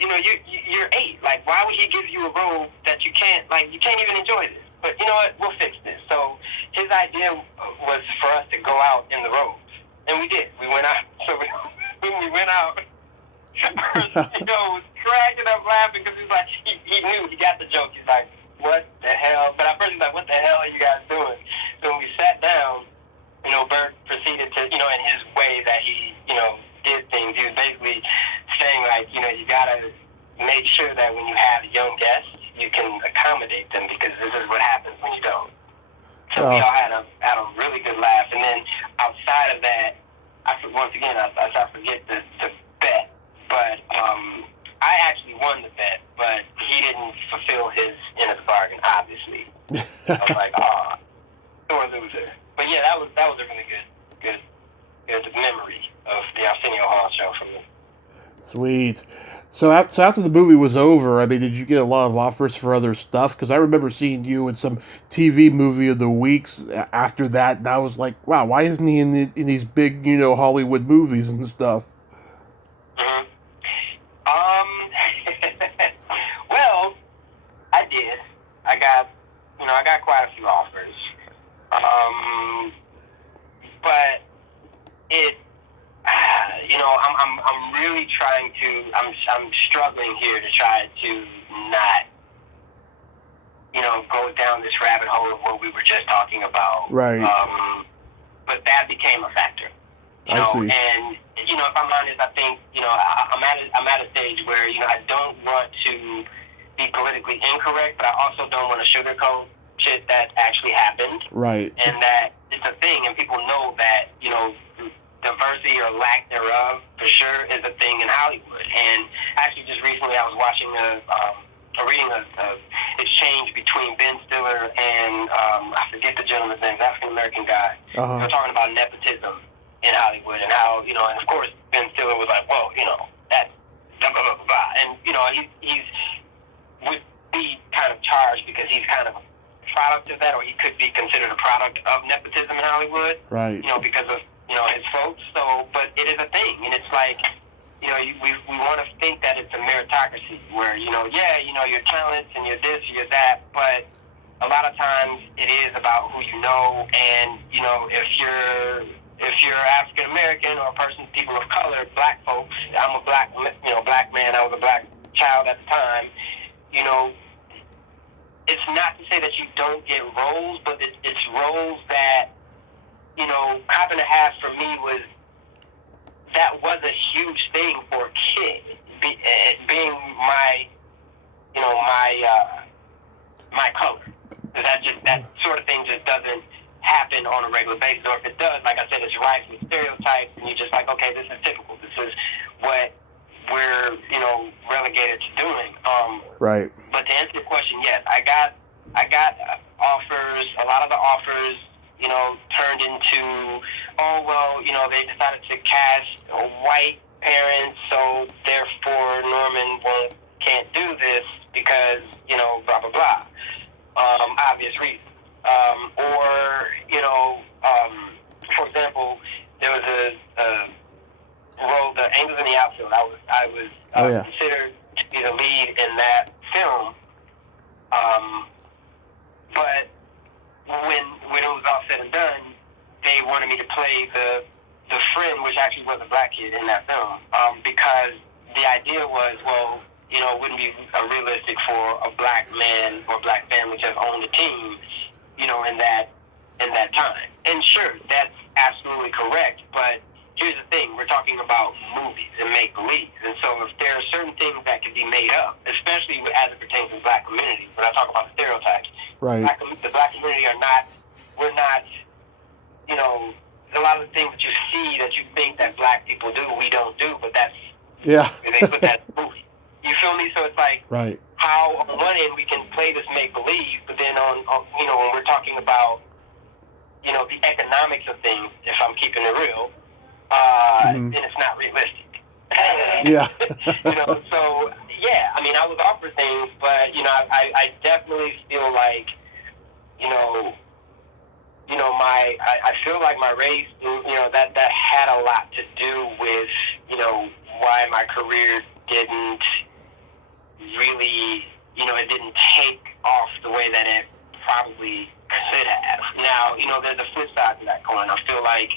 8. Like, why would he give you a robe that you can't even enjoy this? But you know what? We'll fix this. So his idea was for us to go out in the robes, and we did. We went out. So when we went out, was cracking up laughing because he's like, he knew, he got the joke. He's like, what the hell? But at first he's like, what the hell are you guys doing? So when we sat down, Bert proceeded to, in his way that he, did things. He was basically saying, like, you gotta make sure that when you have young guests, you can accommodate them, because this is what happens when you don't. So we all had a really good laugh. And then outside of that, I forget the bet, but I actually won the bet, but he didn't fulfill his end of the bargain, obviously. I was like, sore loser. But yeah, that was a really good memory of the Arsenio Hall show for me. Sweet. So after the movie was over, I mean, did you get a lot of offers for other stuff? Because I remember seeing you in some TV movie of the weeks after that, and I was like, wow, why isn't he in these big, Hollywood movies and stuff? Mhm. Um, well, I did. I got quite a few offers. But it, I'm really trying to. I'm struggling here to try to not, go down this rabbit hole of what we were just talking about. Right. But that became a factor. I see. And if I'm honest, I think I'm at a stage where I don't want to be politically incorrect, but I also don't want to sugarcoat shit that actually happened. Right. And that it's a thing, and people know that diversity or lack thereof for sure is a thing in Hollywood. And actually, just recently, I was watching reading a exchange between Ben Stiller and I forget the gentleman's name, African American guy. Uh-huh. They're talking about nepotism in Hollywood and how and of course Ben Stiller was like, well, that's blah blah blah blah, and he's would be kind of charged because he's kind of a product of that, or he could be considered a product of nepotism in Hollywood. Right. Because of his folks. So, but it is a thing, and it's like. We want to think that it's a meritocracy where, your talents and your this, your that, but a lot of times it is about who you know, and, if you're African American or a person, people of color, black folks, I'm a black man, I was a black child at the time, it's not to say that you don't get roles, but it's roles that, Cop and a Half for me that was a huge thing for a kid, being my color. That sort of thing just doesn't happen on a regular basis. Or if it does, like I said, it's rife with stereotypes, and you're just like, okay, this is typical. This is what we're relegated to doing. Right. But to answer your question, yes, I got offers. A lot of the offers, turned into, they decided to cast white parents, so therefore Norman can't do this because, blah, blah, blah. Obvious reasons. For example, there was a role, The Angels in the Outfield. I was considered to be the lead in that film. But when it was all said and done, they wanted me to play the friend, which actually was a black kid in that film, because the idea was, well, it wouldn't be realistic for a black man or black family to have owned a team, in that time. And sure, that's absolutely correct, but here's the thing, we're talking about movies and make-believe, and so if there are certain things that can be made up, especially as it pertains to the black community, when I talk about stereotypes, right. The black community we're not, a lot of the things that you see that you think that black people do, we don't do, but that's, they put that in the movie. You feel me? So it's like, right. How on one end we can play this make-believe, but then on when we're talking about, the economics of things, if I'm keeping it real, then it's not realistic. Yeah. So, yeah, I mean, I was offered things, but, I definitely feel like, I feel like my race, that had a lot to do with, why my career didn't really, it didn't take off the way that it probably could have. Now, there's a flip side to that coin. I feel like,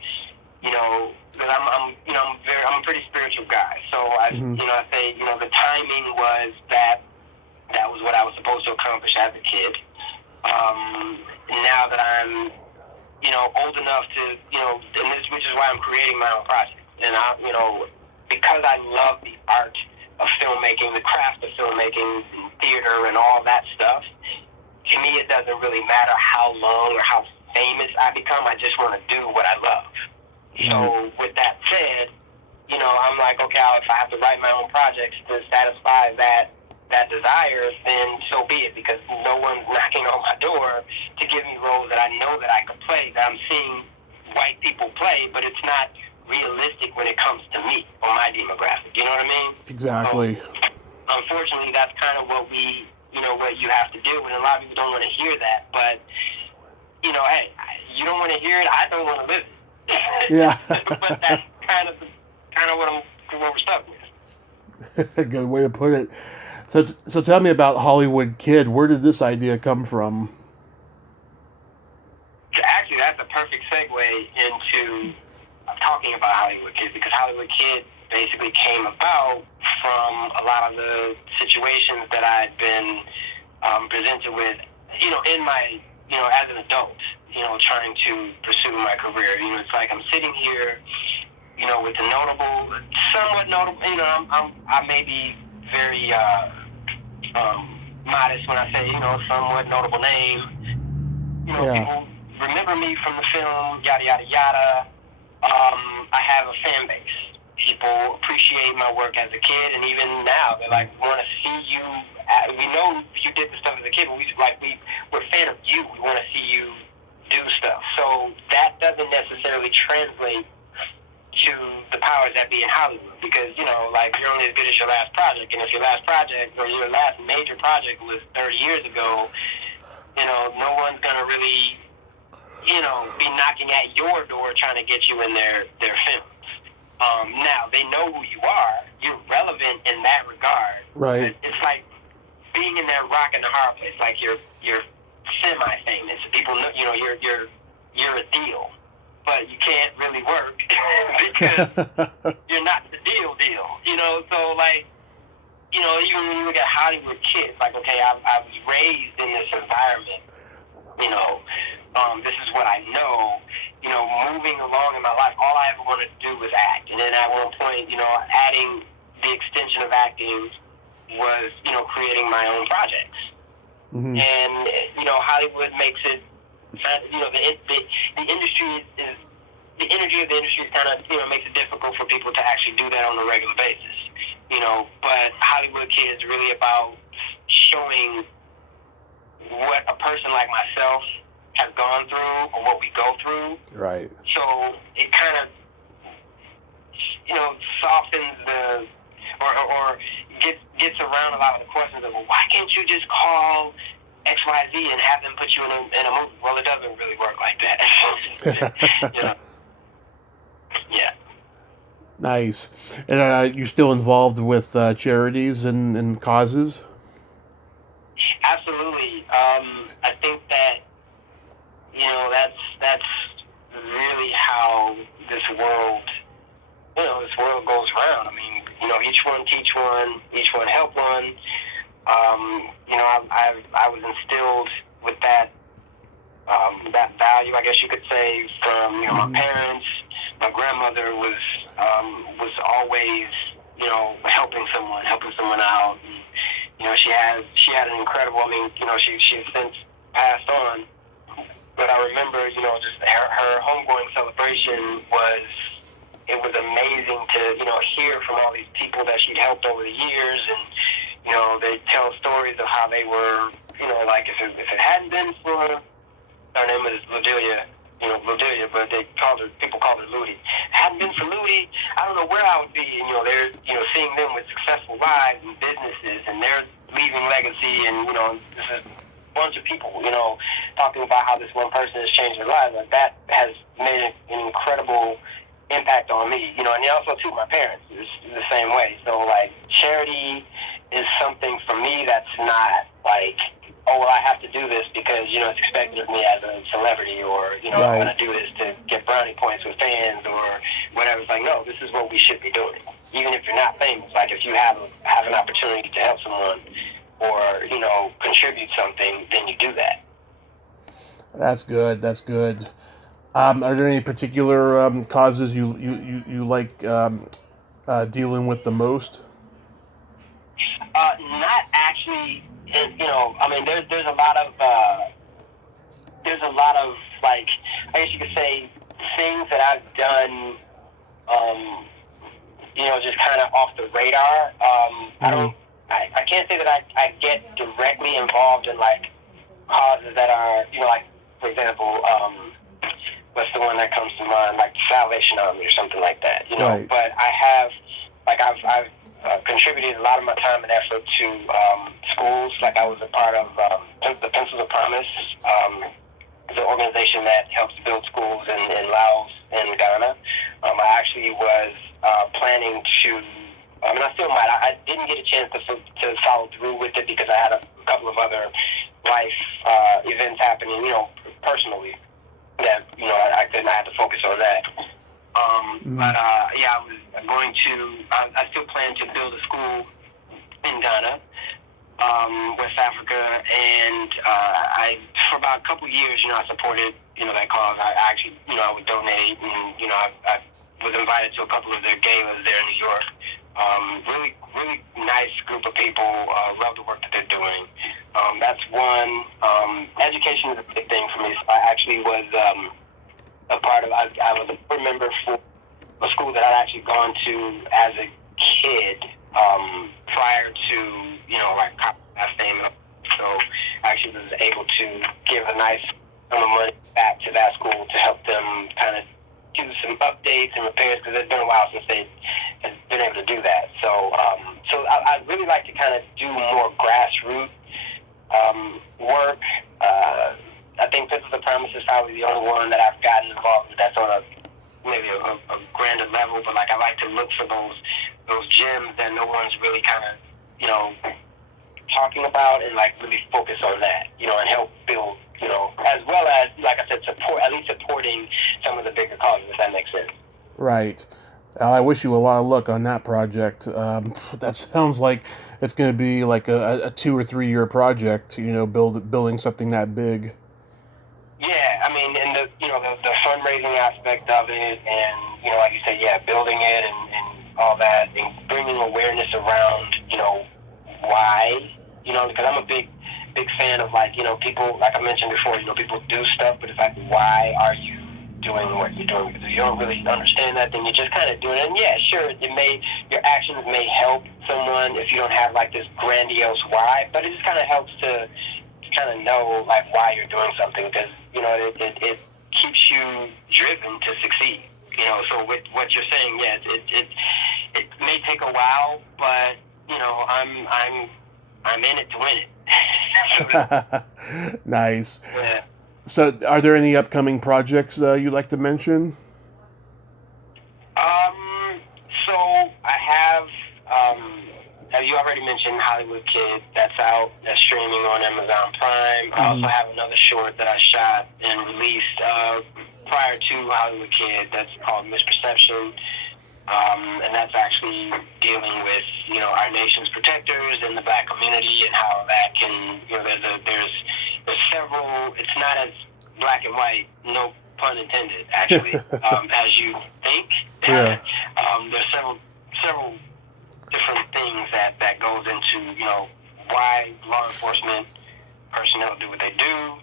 because I'm a pretty spiritual guy. So I say, the timing was that was what I was supposed to accomplish as a kid. Now that I'm, old enough to, which is why I'm creating my own project. And because I love the art of filmmaking, the craft of filmmaking, theater, and all that stuff, to me it doesn't really matter how long or how famous I become. I just want to do what I love. So with that said, I'm like, okay, if I have to write my own projects to satisfy that desire, then so be it, because no one's knocking on my door to give me roles that I know that I could play, that I'm seeing white people play, but it's not realistic when it comes to me or my demographic. You know what I mean? Exactly. unfortunately, that's kind of what what you have to do, and a lot of people don't want to hear that. But hey, you don't want to hear it. I don't want to live it. Yeah. But that's kind of what we're stuck with. Good way to put it. So tell me about Hollywood Kid. Where did this idea come from? Actually, that's a perfect segue into talking about Hollywood Kid, because Hollywood Kid basically came about from a lot of the situations that I'd been presented with, in my, as an adult, trying to pursue my career. It's like I'm sitting here, with a somewhat notable, I may be very modest when I say, somewhat notable name. People remember me from the film, yada, yada, yada. I have a fan base. People appreciate my work as a kid, and even now, they're like, we want to see you. We know you did the stuff as a kid, but we're a fan of you. We want to see you do stuff. So that doesn't necessarily translate to the powers that be in Hollywood, because, you're only as good as your last project, and if your last project or your last major project was 30 years ago, no one's going to really, be knocking at your door trying to get you in their films. Now, they know who you are. You're relevant in that regard. Right. It's like being in that rock and the hard place. Like you're semi-famous. People know, you're a deal, but you can't really work because you're not the deal. So even when you look at Hollywood Kids, like, okay, I was raised in this environment. This is what I know. Moving along in my life, all I ever wanted to do was act. And then at one point, adding the extension of acting was, creating my own projects. Mm-hmm. And, Hollywood makes it, the industry is, the energy of the industry is kind of, makes it difficult for people to actually do that on a regular basis. But Hollywood Kid is really about showing what a person like myself has gone through, or what we go through. Right. So it kind of, softens or gets around a lot of the questions of, well, why can't you just call XYZ and have them put you in a movie? Well, it doesn't really work like that. Yeah. Nice. And you're still involved with charities and causes? Absolutely. I think that, that's really how this world goes around. I mean, each one teach one, each one help one. I was instilled with that value, I guess you could say, from, my parents. My grandmother was always, helping someone out. And, she had an incredible, she's since passed on. But I remember, just her homegoing celebration was amazing to, hear from all these people that she'd helped over the years. And, they tell stories of how they were, like if it hadn't been for, her name was Ludelia, but people called her Ludi. Hadn't been for Ludi, I don't know where I would be. And, they're, seeing them with successful lives and businesses, and they're leaving legacy, and, this is a bunch of people, talking about how this one person has changed their lives. Like, that has made an incredible impact on me, and also, too, my parents is the same way. So, like, charity is something for me that's not, like, oh, well, I have to do this because, it's expected of me as a celebrity, or, right. I'm going to do this to get brownie points with fans or whatever. It's like, no, this is what we should be doing. Even if you're not famous, like, if you have an opportunity to help someone or, contribute something, then you do that. That's good. That's good. Are there any particular causes you like dealing with the most? Not actually. There's a lot of like, I guess you could say, things that I've done, just kind of off the radar. I can't say that I get directly involved in like causes that are, like, for example, what's the one that comes to mind, like the Salvation Army or something like that, Right. But I have, like, I've contributed a lot of my time and effort to schools. Like I was a part of the Pencils of Promise, the organization that helps build schools in Laos and Ghana. I actually was planning to, I still might. I didn't get a chance to follow through with it because I had a couple of other life events happening, personally, that, I couldn't, I had to focus on that. But yeah, I was going to, I still plan to build a school in Ghana, West Africa, and for about a couple years, I supported, that cause. I actually, I would donate, and, I was invited to a couple of their galas there in New York. Really, really nice group of people, love the work that they're doing. That's one. Education is a big thing for me. So I actually was a part of, I was a board member for a school that I'd actually gone to as a kid, prior to, like last name. So I actually was able to give a nice sum of money back to that school to help them kind of do some updates and repairs, because it's been a while since they had been able to do that. So I'd really like to kind of do more grassroots work. I think Pencils of Promise is probably the only one that I've gotten involved with that's on maybe a grander level, but like I like to look for those gems that no one's really kind of, talking about, and like really focus on that, and help build, as well as, like I said, at least supporting some of the bigger causes, if that makes sense. Right. I wish you a lot of luck on that project. That sounds like it's going to be like a 2 or 3 year project, building something that big. Yeah, I mean, and the fundraising aspect of it, and, like you said, yeah, building it and all that, and bringing awareness around, why, because I'm a big fan of, like, people, like I mentioned before, people do stuff, but it's like, why are you doing what you're doing? Because if you don't really understand that, then you're just kind of doing it. And yeah, sure, your actions may help someone if you don't have, like, this grandiose why, but it just kind of helps to kind of know, like, why you're doing something, because, it keeps you driven to succeed. So with what you're saying, yes, it may take a while, but, I'm in it to win it. Nice. Yeah. So, are there any upcoming projects you'd like to mention? So I have, as you already mentioned, Hollywood Kid. That's out. That's streaming on Amazon Prime. I also have another short that I shot and released prior to Hollywood Kid. That's called Misperception. And that's actually dealing with, our nation's protectors and the Black community, and how that can, there's several, it's not as black and white, no pun intended, actually, as you think. Yeah. There's several different things that goes into, why law enforcement personnel do what they do,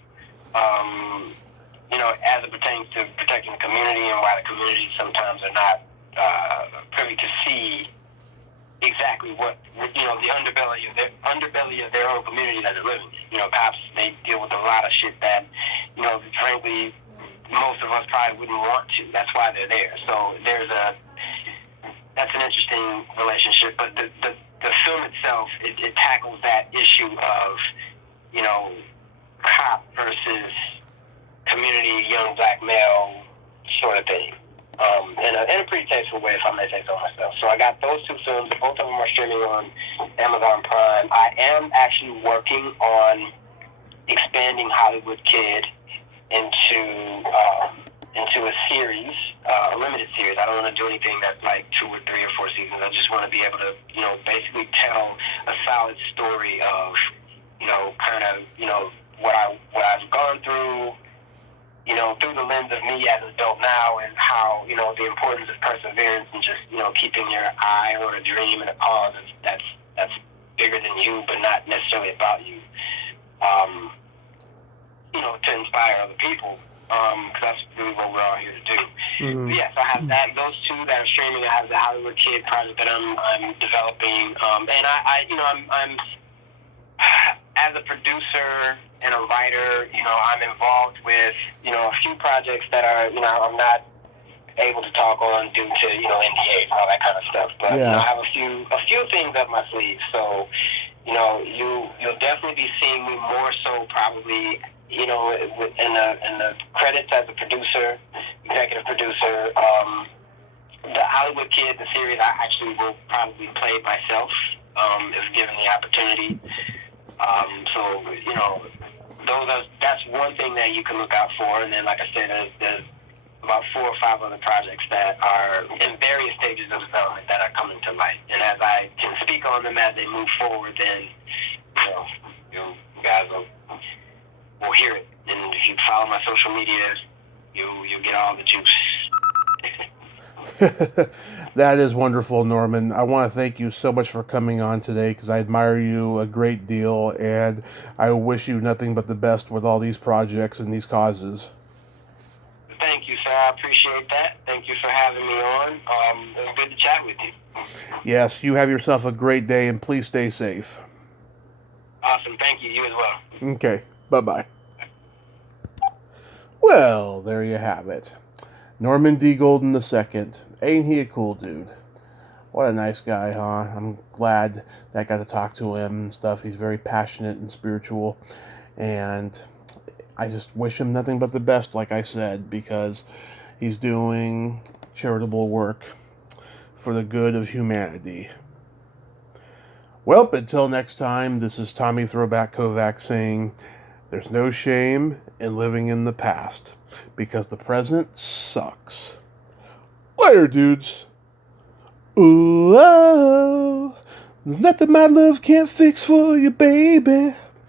as it pertains to protecting the community, and why the community sometimes are not privy to see exactly what, the underbelly of their own community that they're living in. Cops, they deal with a lot of shit that, frankly, most of us probably wouldn't want to. That's why they're there. So that's an interesting relationship. But the film itself, it tackles that issue of, cop versus community, young black male sort of thing. In a pretty tasteful way, if I may say so myself. So I got those two films. Both of them are streaming on Amazon Prime. I am actually working on expanding Hollywood Kid into a series, a limited series. I don't want to do anything that's like 2 or 3 or 4 seasons. I just want to be able to, basically tell a solid story of, kind of, what I've gone through, through the lens of me as an adult now, and how, the importance of perseverance and just, keeping your eye on a dream and a cause that's bigger than you, but not necessarily about you, to inspire other people, because that's really what we're all here to do. Mm-hmm. Yeah, so I have those two that are streaming. I have the Hollywood Kid project that I'm developing, and I'm as a producer and a writer, I'm involved with, a few projects that are, I'm not able to talk on due to NDA and all that kind of stuff. But Yeah. I have a few things up my sleeve. So you'll definitely be seeing me more so probably in the credits as a producer, executive producer. The Hollywood Kid, the series, I actually will probably play myself if given the opportunity. That's one thing that you can look out for. And then, like I said, there's about 4 or 5 other projects that are in various stages of development that are coming to light. And as I can speak on them as they move forward, then you guys will hear it. And if you follow my social media, you'll get all the juice. That is wonderful, Norman. I want to thank you so much for coming on today because I admire you a great deal, and I wish you nothing but the best with all these projects and these causes. Thank you, sir. I appreciate that. Thank you for having me on. It was good to chat with you. Yes, you have yourself a great day, and please stay safe. Awesome. Thank you. You as well. Okay, bye-bye. Well, there you have it. Norman D. Golden II. Ain't he a cool dude? What a nice guy, huh? I'm glad that I got to talk to him and stuff. He's very passionate and spiritual. And I just wish him nothing but the best, like I said, because he's doing charitable work for the good of humanity. Well, until next time, this is Tommy Throwback Kovac saying, there's no shame in living in the past, because the present sucks. Later, dudes. Ooh, oh, there's nothing my love can't fix for you, baby.